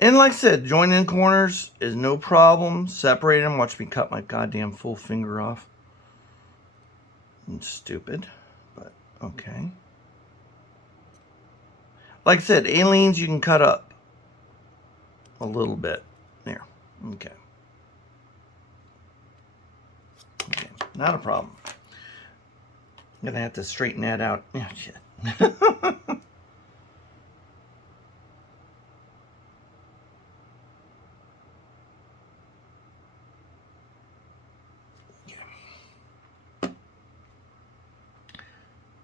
and like I said, join in corners is no problem. Separate them. Watch me cut my goddamn full finger off. It's stupid, but okay. Like I said, aliens you can cut up a little bit. There. Okay. Okay. Not a problem. I'm gonna have to straighten that out. Yeah, shit.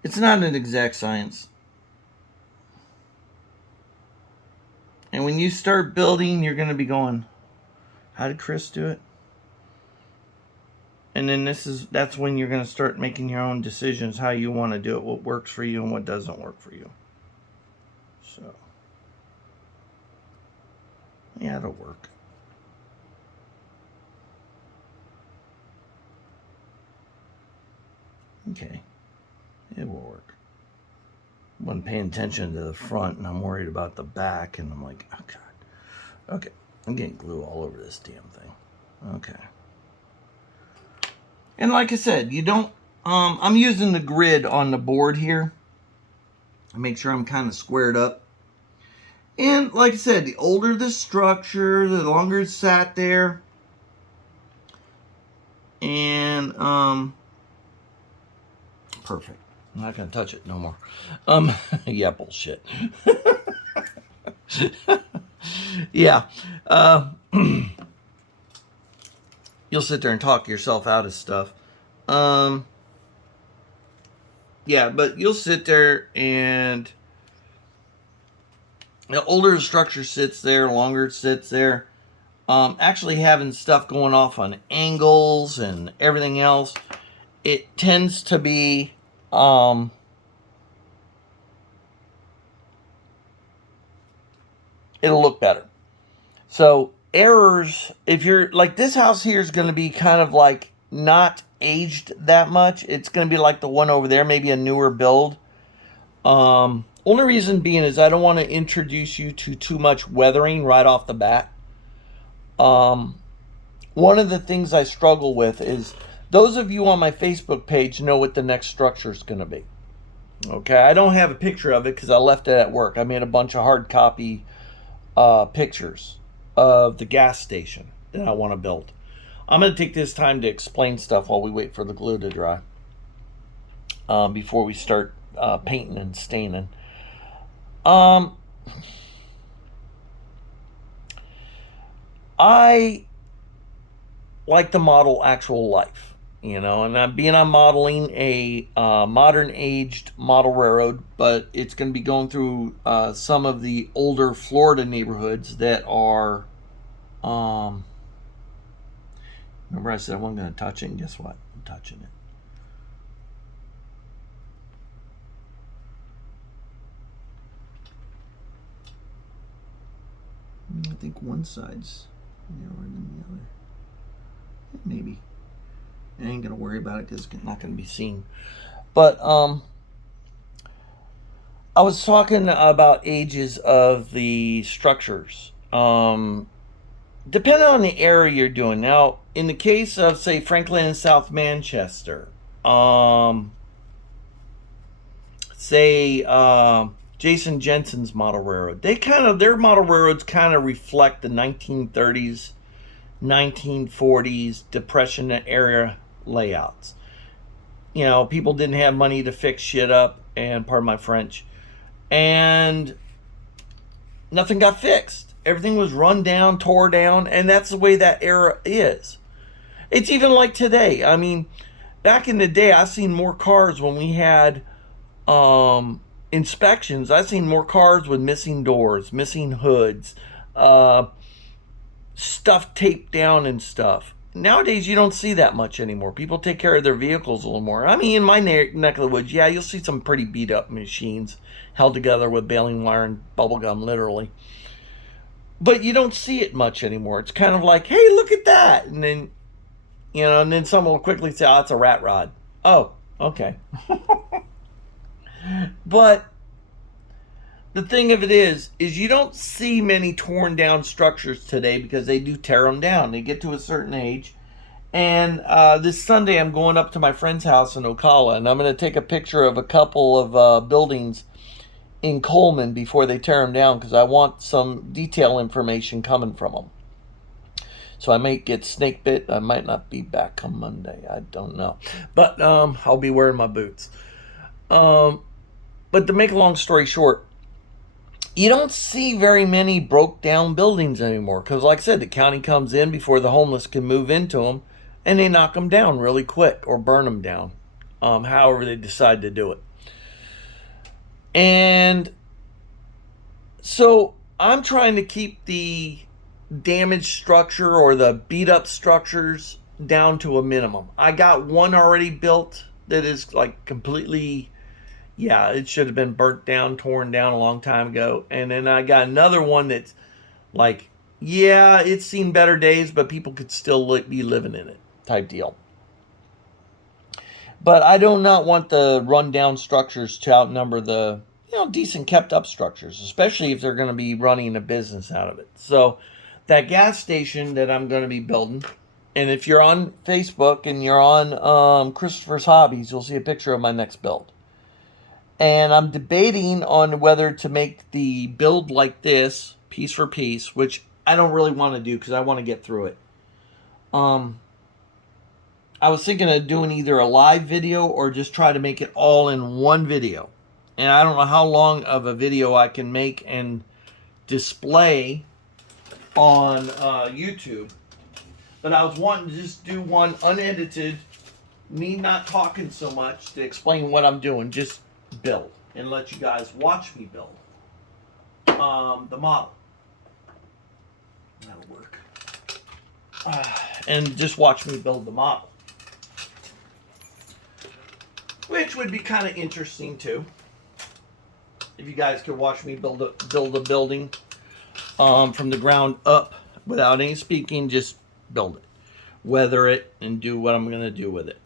It's not an exact science. And when you start building, you're going to be going, how did Chris do it? And then that's when you're going to start making your own decisions, how you want to do it, what works for you and what doesn't work for you. So, yeah, it'll work. Okay. It will work. I wasn't paying attention to the front, and I'm worried about the back, and I'm like, oh, God. Okay. I'm getting glue all over this damn thing. Okay. And like I said, you don't... I'm using the grid on the board here. Make sure I'm kind of squared up. And like I said, the older the structure, the longer it's sat there. And, perfect. I'm not going to touch it no more. Yeah, bullshit. Yeah. You'll sit there and talk yourself out of stuff. Yeah, but you'll sit there and the older the structure sits there, longer it sits there, actually having stuff going off on angles and everything else, it tends to be it'll look better. So errors, if you're like, this house here is going to be kind of like not aged that much. It's going to be like the one over there, maybe a newer build. Only reason being is I don't want to introduce you to too much weathering right off the bat. One of the things I struggle with is, those of you on my Facebook page know what the next structure is going to be. Okay, I don't have a picture of it because I left it at work. I made a bunch of hard copy pictures of the gas station that I want to build. I'm going to take this time to explain stuff while we wait for the glue to dry, before we start painting and staining. I like to model actual life, you know, and I'm modeling a modern aged model railroad, but it's going to be going through some of the older Florida neighborhoods that are, remember I said I wasn't going to touch it, and guess what? I'm touching it. I think one side's narrower than the other. Maybe. I ain't gonna worry about it because it's not gonna be seen. But I was talking about ages of the structures. Depending on the area you're doing. Now, in the case of, say, Franklin and South Manchester, say Jason Jensen's model railroad, their model railroads kind of reflect the 1930s, 1940s Depression era layouts. You know, people didn't have money to fix shit up, and pardon my French, and nothing got fixed. Everything was run down, tore down, and that's the way that era is. It's even like today. I mean, back in the day, I seen more cars when we had inspections. I seen more cars with missing doors, missing hoods, stuff taped down and stuff. Nowadays, you don't see that much anymore. People take care of their vehicles a little more. I mean, in my neck of the woods, yeah, you'll see some pretty beat up machines held together with baling wire and bubble gum, literally. But you don't see it much anymore. It's kind of like, hey, look at that. And then, you know, and then someone will quickly say, oh, it's a rat rod. Oh, okay. But the thing of it is you don't see many torn down structures today because they do tear them down. They get to a certain age. And this Sunday, I'm going up to my friend's house in Ocala, and I'm going to take a picture of a couple of buildings in Coleman before they tear them down, because I want some detail information coming from them. So I might get snake bit. I might not be back on Monday. I don't know. But I'll be wearing my boots. But to make a long story short, you don't see very many broke down buildings anymore, because like I said, the county comes in before the homeless can move into them, and they knock them down really quick or burn them down, however they decide to do it. And so I'm trying to keep the damaged structure or the beat up structures down to a minimum. I got one already built that is like completely, yeah, it should have been burnt down, torn down a long time ago. And then I got another one that's like, yeah, it's seen better days, but people could still be living in it type deal. But I do not want the rundown structures to outnumber the, you know, decent kept up structures, especially if they're going to be running a business out of it. So that gas station that I'm going to be building, and if you're on Facebook and you're on Christopher's Hobbies, you'll see a picture of my next build. And I'm debating on whether to make the build like this, piece for piece, which I don't really want to do because I want to get through it. I was thinking of doing either a live video or just try to make it all in one video. And I don't know how long of a video I can make and display on YouTube. But I was wanting to just do one unedited, me not talking so much to explain what I'm doing. Just build and let you guys watch me build the model. That'll work. and just watch me build the model, which would be kind of interesting too. If you guys could watch me build a building from the ground up without any speaking, just build it, weather it, and do what I'm going to do with it.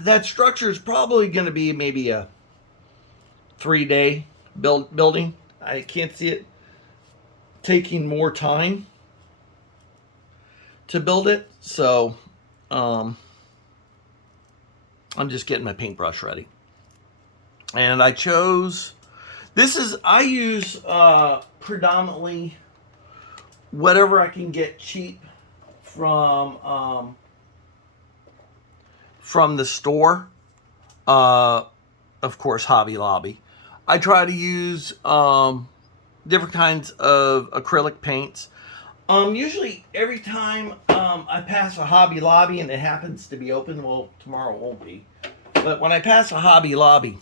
That structure is probably going to be maybe a 3-day building. I can't see it taking more time to build it, so I'm just getting my paintbrush ready. And I chose, I use predominantly whatever I can get cheap from the store. Of course, Hobby Lobby. I try to use different kinds of acrylic paints. Usually every time I pass a Hobby Lobby and it happens to be open, well, tomorrow it won't be, but when I pass a Hobby Lobby,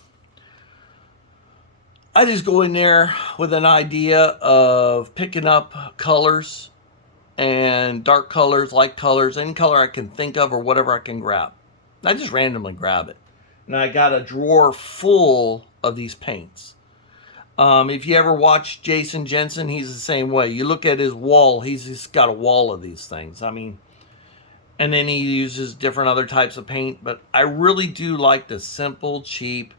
I just go in there with an idea of picking up colors and dark colors, light colors, any color I can think of or whatever I can grab. I just randomly grab it. And I got a drawer full of these paints. If you ever watch Jason Jensen, he's the same way. You look at his wall, he's just got a wall of these things. I mean, and then he uses different other types of paint. But I really do like the simple, cheap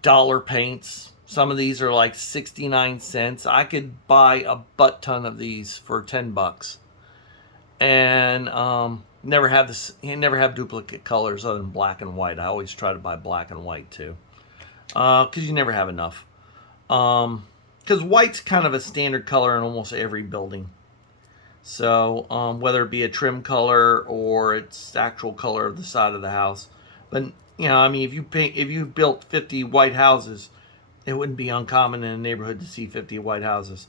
dollar paints. Some of these are like 69 cents. I could buy a butt ton of these for $10. And never have duplicate colors other than black and white. I always try to buy black and white too. Because you never have enough. Because white's kind of a standard color in almost every building. So whether it be a trim color or its actual color of the side of the house. But you know, I mean, if you built 50 white houses, it wouldn't be uncommon in a neighborhood to see 50 white houses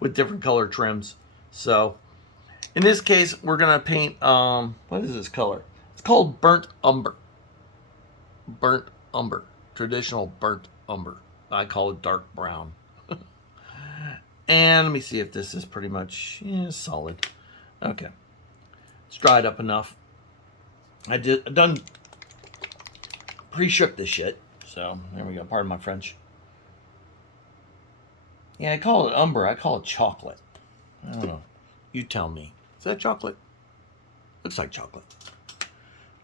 with different color trims. So in this case, we're gonna paint. What is this color? It's called burnt umber. Burnt umber, traditional burnt umber. I call it dark brown. And let me see if this is pretty much solid. Okay, it's dried up enough. I done pre-shook this shit. So there we go. Pardon my French. Yeah, I call it umber. I call it chocolate. I don't know. You tell me. Is that chocolate? Looks like chocolate.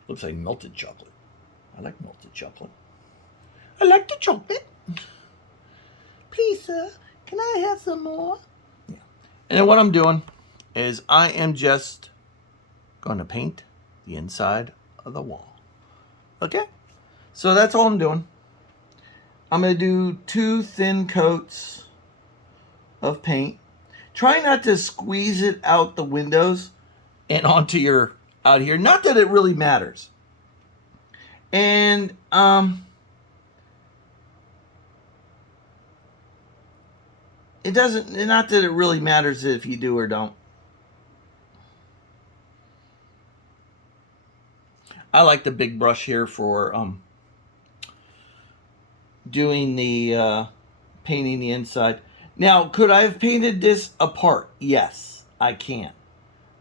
Looks like melted chocolate. I like melted chocolate. I like the chocolate. Please, sir, can I have some more? Yeah. And then what I'm doing is I am just going to paint the inside of the wall. Okay? So that's all I'm doing. I'm going to do 2 thin coats of paint. Try not to squeeze it out the windows and onto your out here. Not that it really matters. And it doesn't, not that it really matters if you do or don't. I like the big brush here for doing the painting the inside. Now, could I have painted this apart? Yes, I can.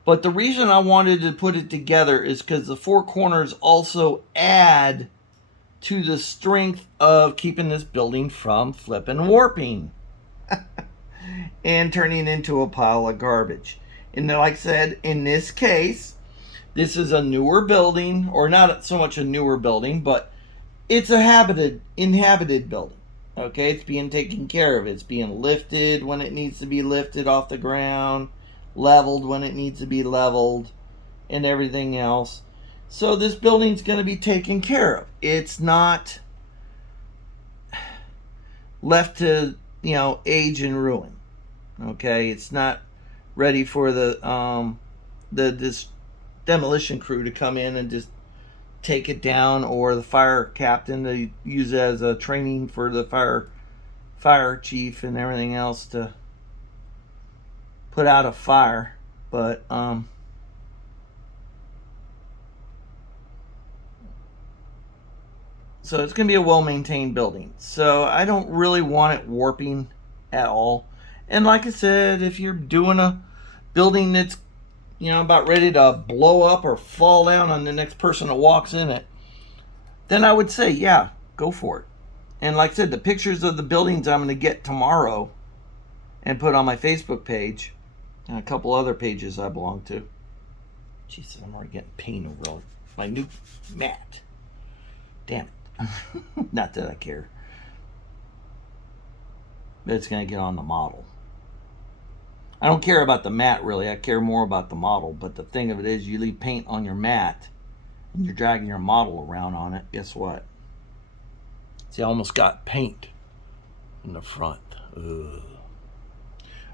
But the reason I wanted to put it together is because the 4 corners also add to the strength of keeping this building from flipping warping and turning into a pile of garbage. And like I said, in this case, this is a newer building, or not so much a newer building, but it's a inhabited building. Okay, it's being taken care of. It's being lifted when it needs to be lifted off the ground, leveled when it needs to be leveled, and everything else. So this building's going to be taken care of. It's not left to, age and ruin. Okay, it's not ready for this demolition crew to come in and just take it down, or the fire captain to use it as a training for the fire chief and everything else to put out a fire. But so it's going to be a well-maintained building. So I don't really want it warping at all. And like I said, if you're doing building that's, about ready to blow up or fall down on the next person that walks in it, then I would say, yeah, go for it. And like I said, the pictures of the buildings I'm going to get tomorrow and put on my Facebook page and a couple other pages I belong to. Jesus, I'm already getting pain over my new mat. Damn it. Not that I care. But it's going to get on the model. I don't care about the mat, really. I care more about the model. But the thing of it is, you leave paint on your mat and you're dragging your model around on it. Guess what? See, I almost got paint in the front. Ugh.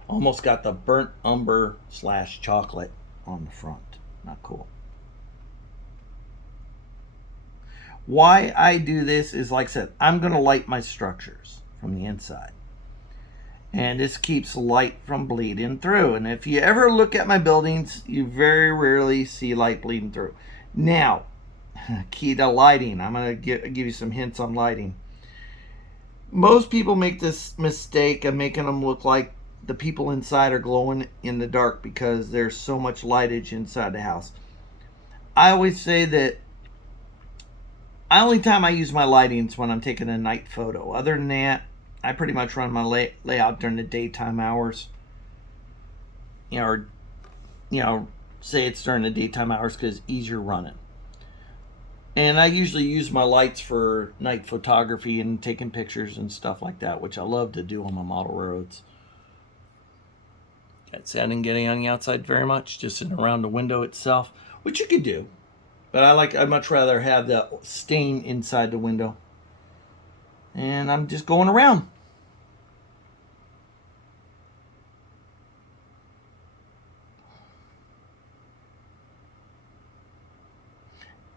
Almost got the burnt umber / chocolate on the front. Not cool. Why I do this is, like I said, I'm going to light my structures from the inside. And this keeps light from bleeding through. And if you ever look at my buildings, you very rarely see light bleeding through. Now, key to lighting. I'm going to give you some hints on lighting. Most people make this mistake of making them look like the people inside are glowing in the dark because there's so much lightage inside the house. I always say that the only time I use my lighting is when I'm taking a night photo. Other than that, I pretty much run my layout during the daytime hours. Or say it's during the daytime hours because it's easier running. And I usually use my lights for night photography and taking pictures and stuff like that, which I love to do on my model roads. I'd say I didn't get any on the outside very much, just sitting around the window itself, which you could do. But I'd much rather have the stain inside the window. And I'm just going around.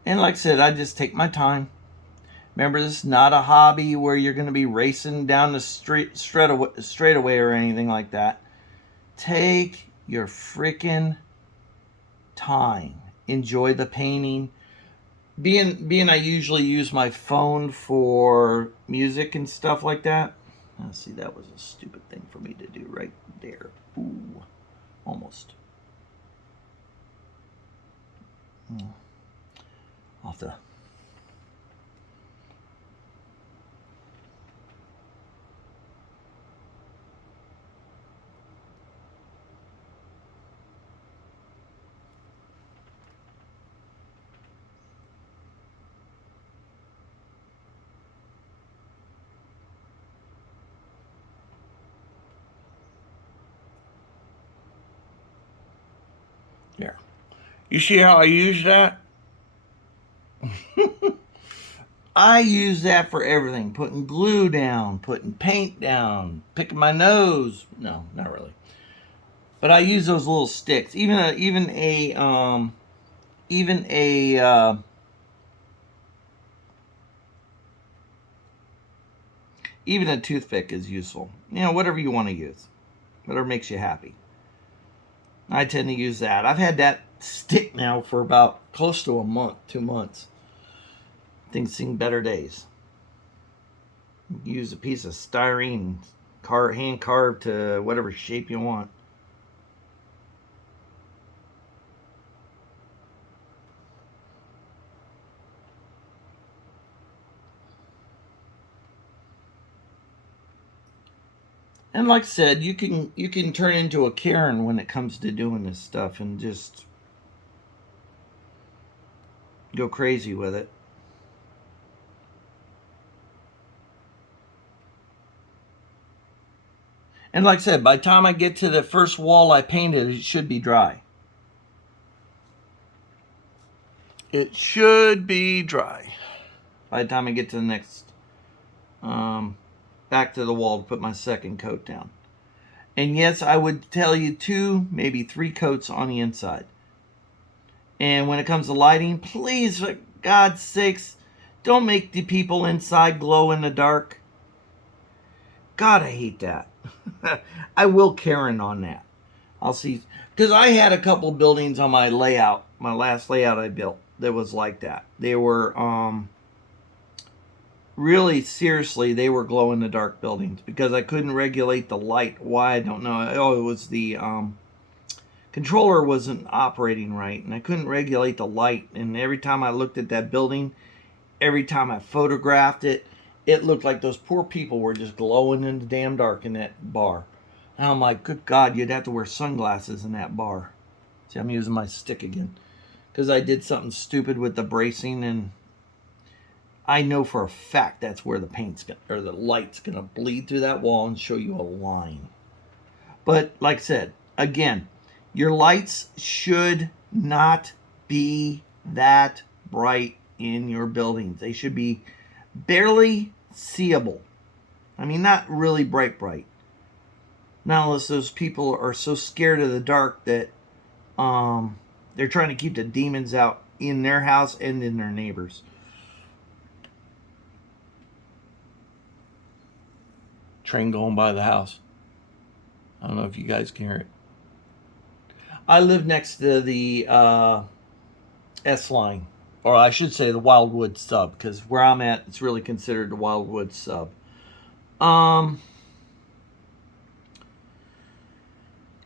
And like I said, I just take my time. Remember, this is not a hobby where you're going to be racing down the street straightaway or anything like that. Take your freaking time. Enjoy the painting. Being I usually use my phone for music and stuff like that. Let's see, that was a stupid thing for me to do right there. Ooh, almost. I'll have to. There. You see how I use that? I use that for everything. Putting glue down, putting paint down, picking my nose. No, not really. But I use those little sticks. Even a toothpick is useful. Whatever you want to use. Whatever makes you happy. I tend to use that. I've had that stick now for about close to a month, 2 months. Things seen better days. Use a piece of styrene, hand carved to whatever shape you want. And like I said, you can turn into a Karen when it comes to doing this stuff and just go crazy with it. And like I said, by the time I get to the first wall I painted, it should be dry. It should be dry by the time I get to the next back to the wall to put my second coat down. And yes, I would tell you 2, maybe 3 coats on the inside. And when it comes to lighting, please, for God's sakes, don't make the people inside glow in the dark. God, I hate that. I will Karen on that. I'll see. Because I had a couple buildings on my layout, my last layout I built, that was like that. They were really, seriously, they were glow-in-the-dark buildings because I couldn't regulate the light. Why, I don't know. Oh, it was because controller wasn't operating right, and I couldn't regulate the light. And every time I looked at that building, every time I photographed it, it looked like those poor people were just glowing in the damn dark in that bar. And I'm like, good God, you'd have to wear sunglasses in that bar. See, I'm using my stick again. Because I did something stupid with the bracing, and I know for a fact that's where the light's gonna bleed through that wall and show you a line. But like I said, again, your lights should not be that bright in your buildings. They should be barely seeable. I mean, not really bright. Not unless those people are so scared of the dark that they're trying to keep the demons out in their house and in their neighbors. Train going by the house. I don't know if you guys can hear it. I live next to the S line, or I should say the Wildwood sub, because where I'm at, it's really considered the Wildwood sub.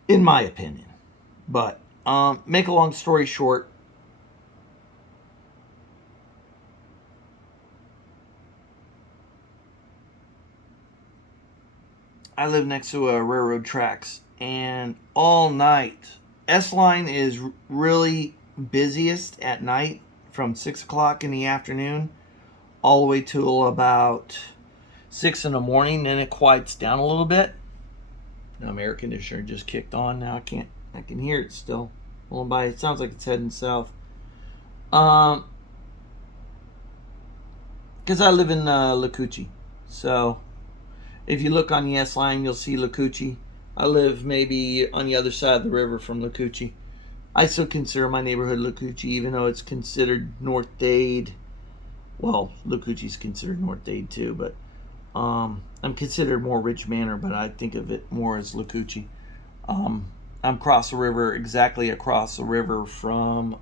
In my opinion. But make a long story short, I live next to railroad tracks, and all night, S-Line is really busiest at night from 6 o'clock in the afternoon all the way till about 6 in the morning. Then it quiets down a little bit. Now my air conditioner just kicked on. Now I can hear it still rolling by. It sounds like it's heading south. Because I live in Lacucci, so if you look on the S line, you'll see Lacucci. I live maybe on the other side of the river from Lacucci. I still consider my neighborhood Lacucci, even though it's considered North Dade. Well, Lacucci's considered North Dade too, but I'm considered more Ridge Manor, but I think of it more as Lacucci. I'm across the river, exactly across the river from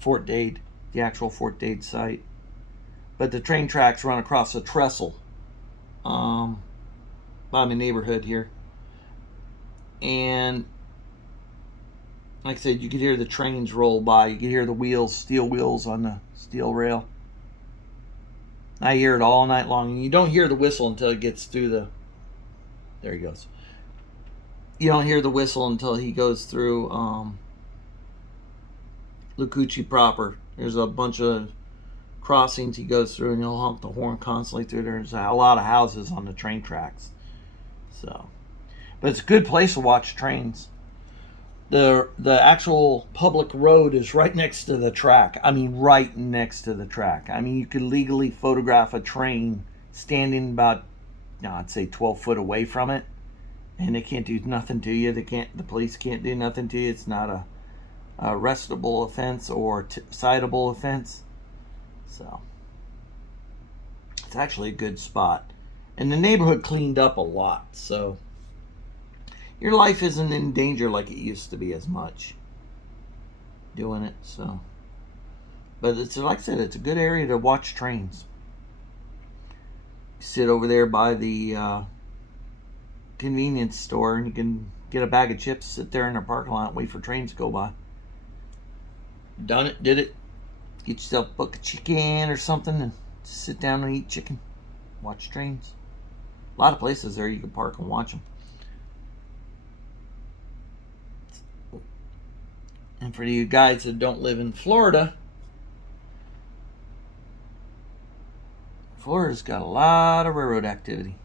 Fort Dade, the actual Fort Dade site. But the train tracks run across a trestle by my neighborhood here. And like I said, you could hear the trains roll by. You could hear the wheels, steel wheels on the steel rail. I hear it all night long. And you don't hear the whistle until it gets through the... There he goes. You don't hear the whistle until he goes through Lacucci proper. There's a bunch of crossings he goes through, and he'll honk the horn constantly through. There's a lot of houses on the train tracks. So, but it's a good place to watch trains. The actual public road is right next to the track. I mean, right next to the track. I mean, you could legally photograph a train standing about, I'd say 12 foot away from it, and they can't do nothing to you. The police can't do nothing to you. It's not a arrestable offense or citable offense. So, it's actually a good spot. And the neighborhood cleaned up a lot, so your life isn't in danger like it used to be as much doing it. So, but it's, like I said, it's a good area to watch trains. You sit over there by the convenience store, and you can get a bag of chips, sit there in the parking lot, wait for trains to go by. Done it, did it. Get yourself a bucket of chicken or something, and sit down and eat chicken. Watch trains. A lot of places there you can park and watch them. And for you guys that don't live in Florida, Florida's got a lot of railroad activity.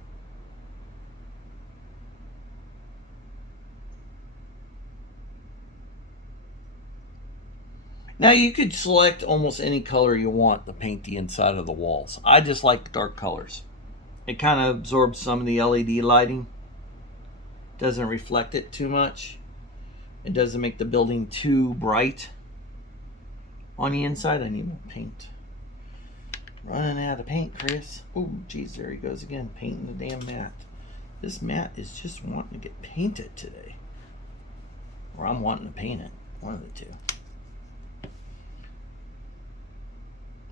Now you could select almost any color you want to paint the inside of the walls. I just like dark colors. It kind of absorbs some of the LED lighting. Doesn't reflect it too much. It doesn't make the building too bright. On the inside, I need more paint. Running out of paint, Chris. Oh, geez, there he goes again, painting the damn mat. This mat is just wanting to get painted today. Or I'm wanting to paint it. One of the two.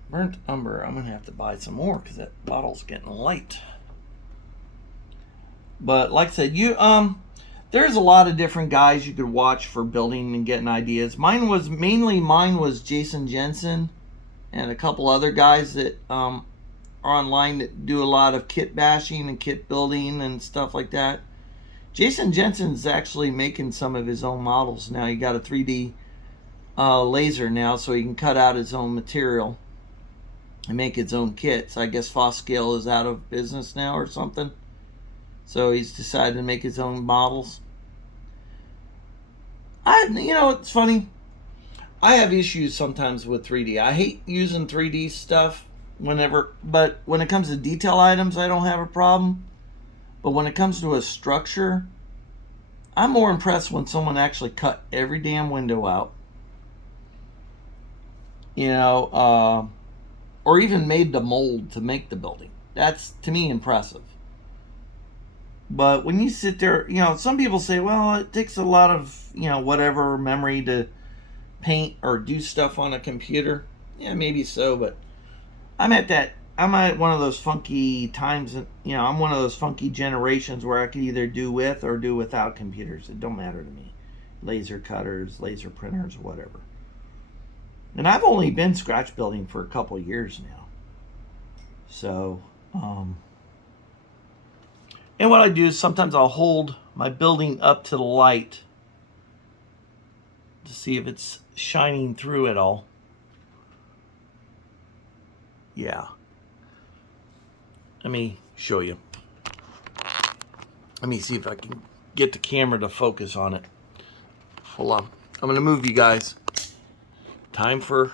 Burnt umber. I'm going to have to buy some more because that bottle's getting light. But like I said, there's a lot of different guys you could watch for building and getting ideas. Mine was Jason Jensen and a couple other guys that are online that do a lot of kit bashing and kit building and stuff like that. Jason Jensen's actually making some of his own models now. He got a 3D laser now, so he can cut out his own material and make his own kits. I guess Foscale is out of business now or something, so he's decided to make his own models. It's funny. I have issues sometimes with 3D. I hate using 3D stuff but when it comes to detail items, I don't have a problem. But when it comes to a structure, I'm more impressed when someone actually cut every damn window out. Or even made the mold to make the building. That's, to me, impressive. But when you sit there, some people say, well, it takes a lot of, whatever memory to paint or do stuff on a computer. Yeah, maybe so, but I'm at one of those funky times, I'm one of those funky generations where I could either do with or do without computers. It don't matter to me. Laser cutters, laser printers, whatever. And I've only been scratch building for a couple years now. So, and what I do is sometimes I'll hold my building up to the light to see if it's shining through at all. Yeah. Let me show you. Let me see if I can get the camera to focus on it. Hold on. I'm going to move you guys. Time for,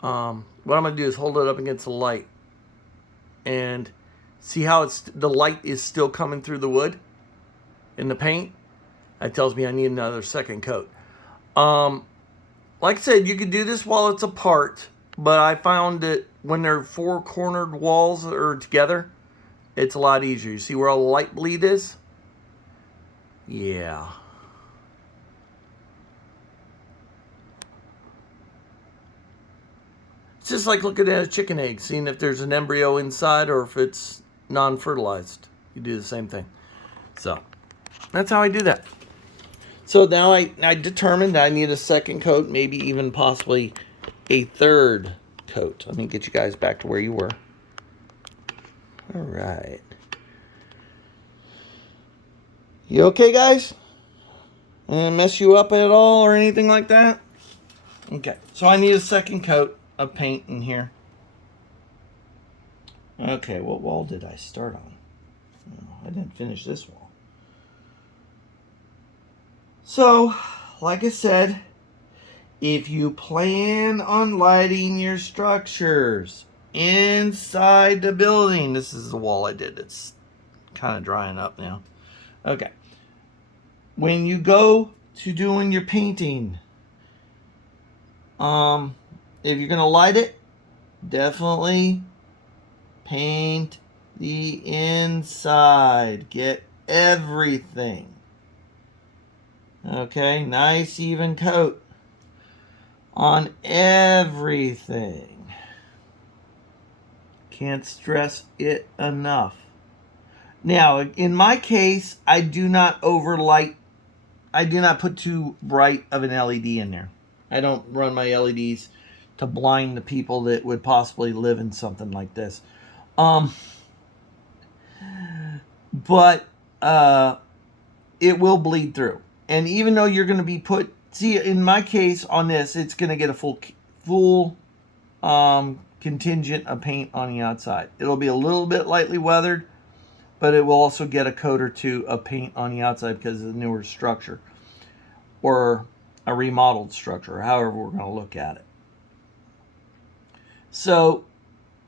what I'm going to do is hold it up against the light and see how the light is still coming through the wood in the paint. That tells me I need another second coat. Like I said, you could do this while it's apart, but I found that when they're four-cornered walls that are together, it's a lot easier. You see where all the light bleed is? Yeah. It's just like looking at a chicken egg, seeing if there's an embryo inside or if it's non-fertilized. You do the same thing. So, that's how I do that. So now I determined I need a second coat, maybe even possibly a third coat. Let me get you guys back to where you were. All right. You okay, guys? Mess you up at all or anything like that? Okay, so I need a second coat of paint in here. Okay, what wall did I start on? Oh, I didn't finish this wall. So, like I said, if you plan on lighting your structures inside the building, this is the wall I did. It's kind of drying up now. Okay. When you go to doing your painting, if you're going to light it, definitely paint the inside. Get everything. Okay, nice even coat on everything. Can't stress it enough. Now, in my case, I do not overlight. I do not put too bright of an LED in there. I don't run my LEDs to blind the people that would possibly live in something like this. But it will bleed through. And even though you're going to be see, in my case on this, it's going to get a full contingent of paint on the outside. It'll be a little bit lightly weathered, but it will also get a coat or two of paint on the outside because of the newer structure or a remodeled structure, however we're going to look at it. So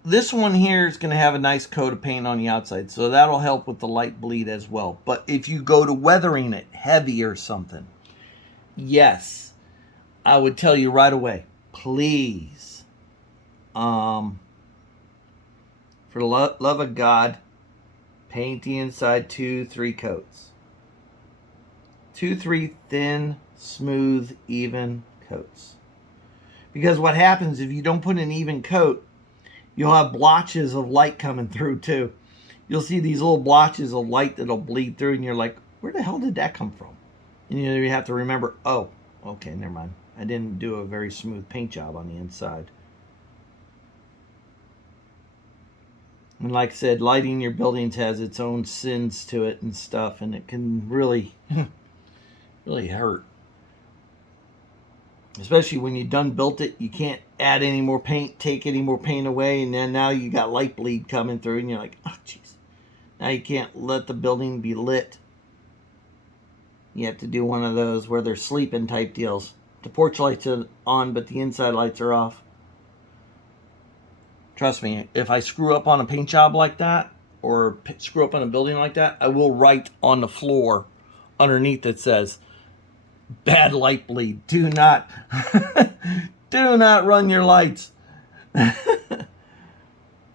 this one here is going to have a nice coat of paint on the outside, so that'll help with the light bleed as well. But if you go to weathering it heavy or something, yes, I would tell you right away, please, for the love of God, paint the inside 2-3 coats. 2-3 thin, smooth, even coats. Because what happens if you don't put an even coat, you'll have blotches of light coming through too. You'll see these little blotches of light that'll bleed through and you're like, where the hell did that come from? And you have to remember, oh, okay, never mind. I didn't do a very smooth paint job on the inside. And like I said, lighting your buildings has its own sins to it and stuff, and it can really, really hurt. Especially when you done built it, you can't add any more paint, take any more paint away, and then now you got light bleed coming through, and you're like, oh, jeez. Now you can't let the building be lit. You have to do one of those where they're sleeping type deals. The porch lights are on, but the inside lights are off. Trust me, if I screw up on a paint job like that, or screw up on a building like that, I will write on the floor underneath it says, bad light bleed. Do not, do not run your lights. Because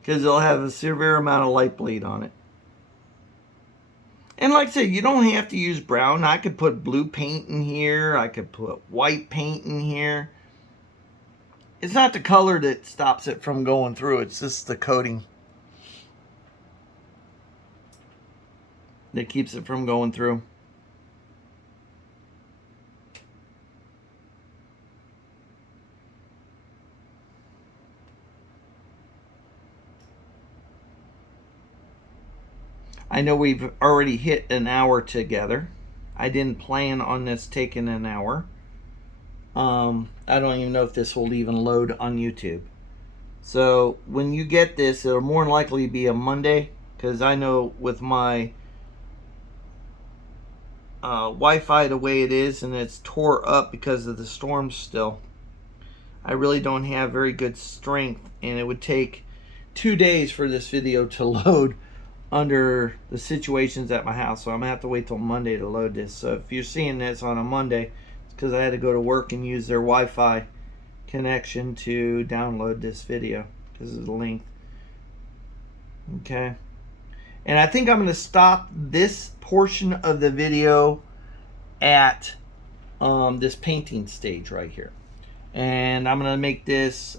it'll have a severe amount of light bleed on it. And like I said, you don't have to use brown. I could put blue paint in here. I could put white paint in here. It's not the color that stops it from going through. It's just the coating that keeps it from going through. I know we've already hit an hour together. I didn't plan on this taking an hour. I don't even know if this will even load on YouTube. So when you get this, it'll more than likely be a Monday, because I know with my Wi-Fi the way it is, and it's tore up because of the storm still, I really don't have very good strength, and it would take 2 days for this video to load under the situations at my house. So I'm gonna have to wait till Monday to load this. So if you're seeing this on a Monday, it's because I had to go to work and use their Wi-Fi connection to download this video because of the length. Okay, and I think I'm going to stop this portion of the video at this painting stage right here, and I'm going to make this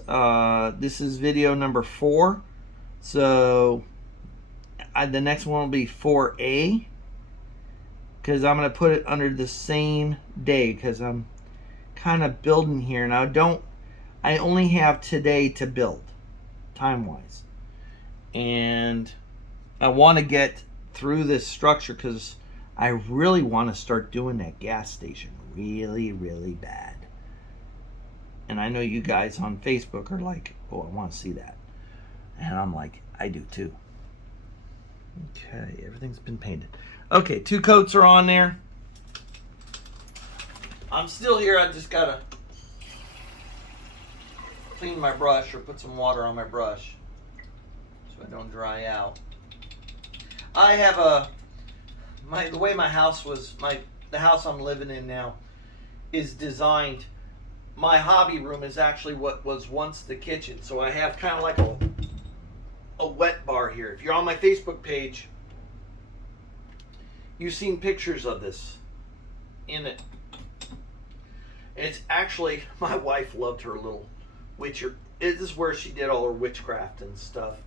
this is video number 4, so the next one will be 4A, because I'm going to put it under the same day, because I'm kind of building here, and I only have today to build, time-wise. And I want to get through this structure because I really want to start doing that gas station really, really bad. And I know you guys on Facebook are like, oh, I want to see that. And I'm like, I do too. Okay, everything's been painted. Okay, 2 coats are on there. I'm still here. I just got to clean my brush or put some water on my brush so I don't dry out. I have the way my house was, the house I'm living in now is designed. My hobby room is actually what was once the kitchen, so I have kind of like a wet bar here. If you're on my Facebook page, you've seen pictures of this in it. And it's actually, my wife loved her little witcher. This is where she did all her witchcraft and stuff.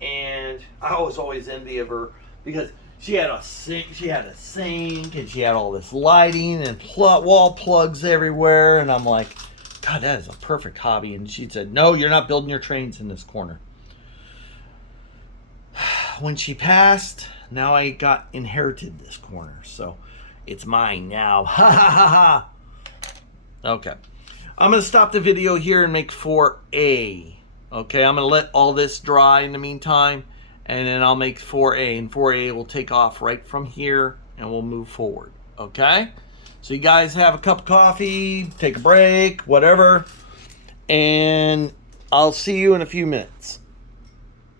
And I was always envy of her because she had a sink, and she had all this lighting and wall plugs everywhere. And I'm like, God, that is a perfect hobby. And she said, no, you're not building your trains in this corner. When she passed, now I got inherited this corner, so it's mine now. Ha ha ha ha. Okay, I'm gonna stop the video here and make 4A. Okay, I'm gonna let all this dry in the meantime, and then I'll make 4A, and 4A will take off right from here, and we'll move forward. Okay, so you guys have a cup of coffee, take a break, whatever, and I'll see you in a few minutes.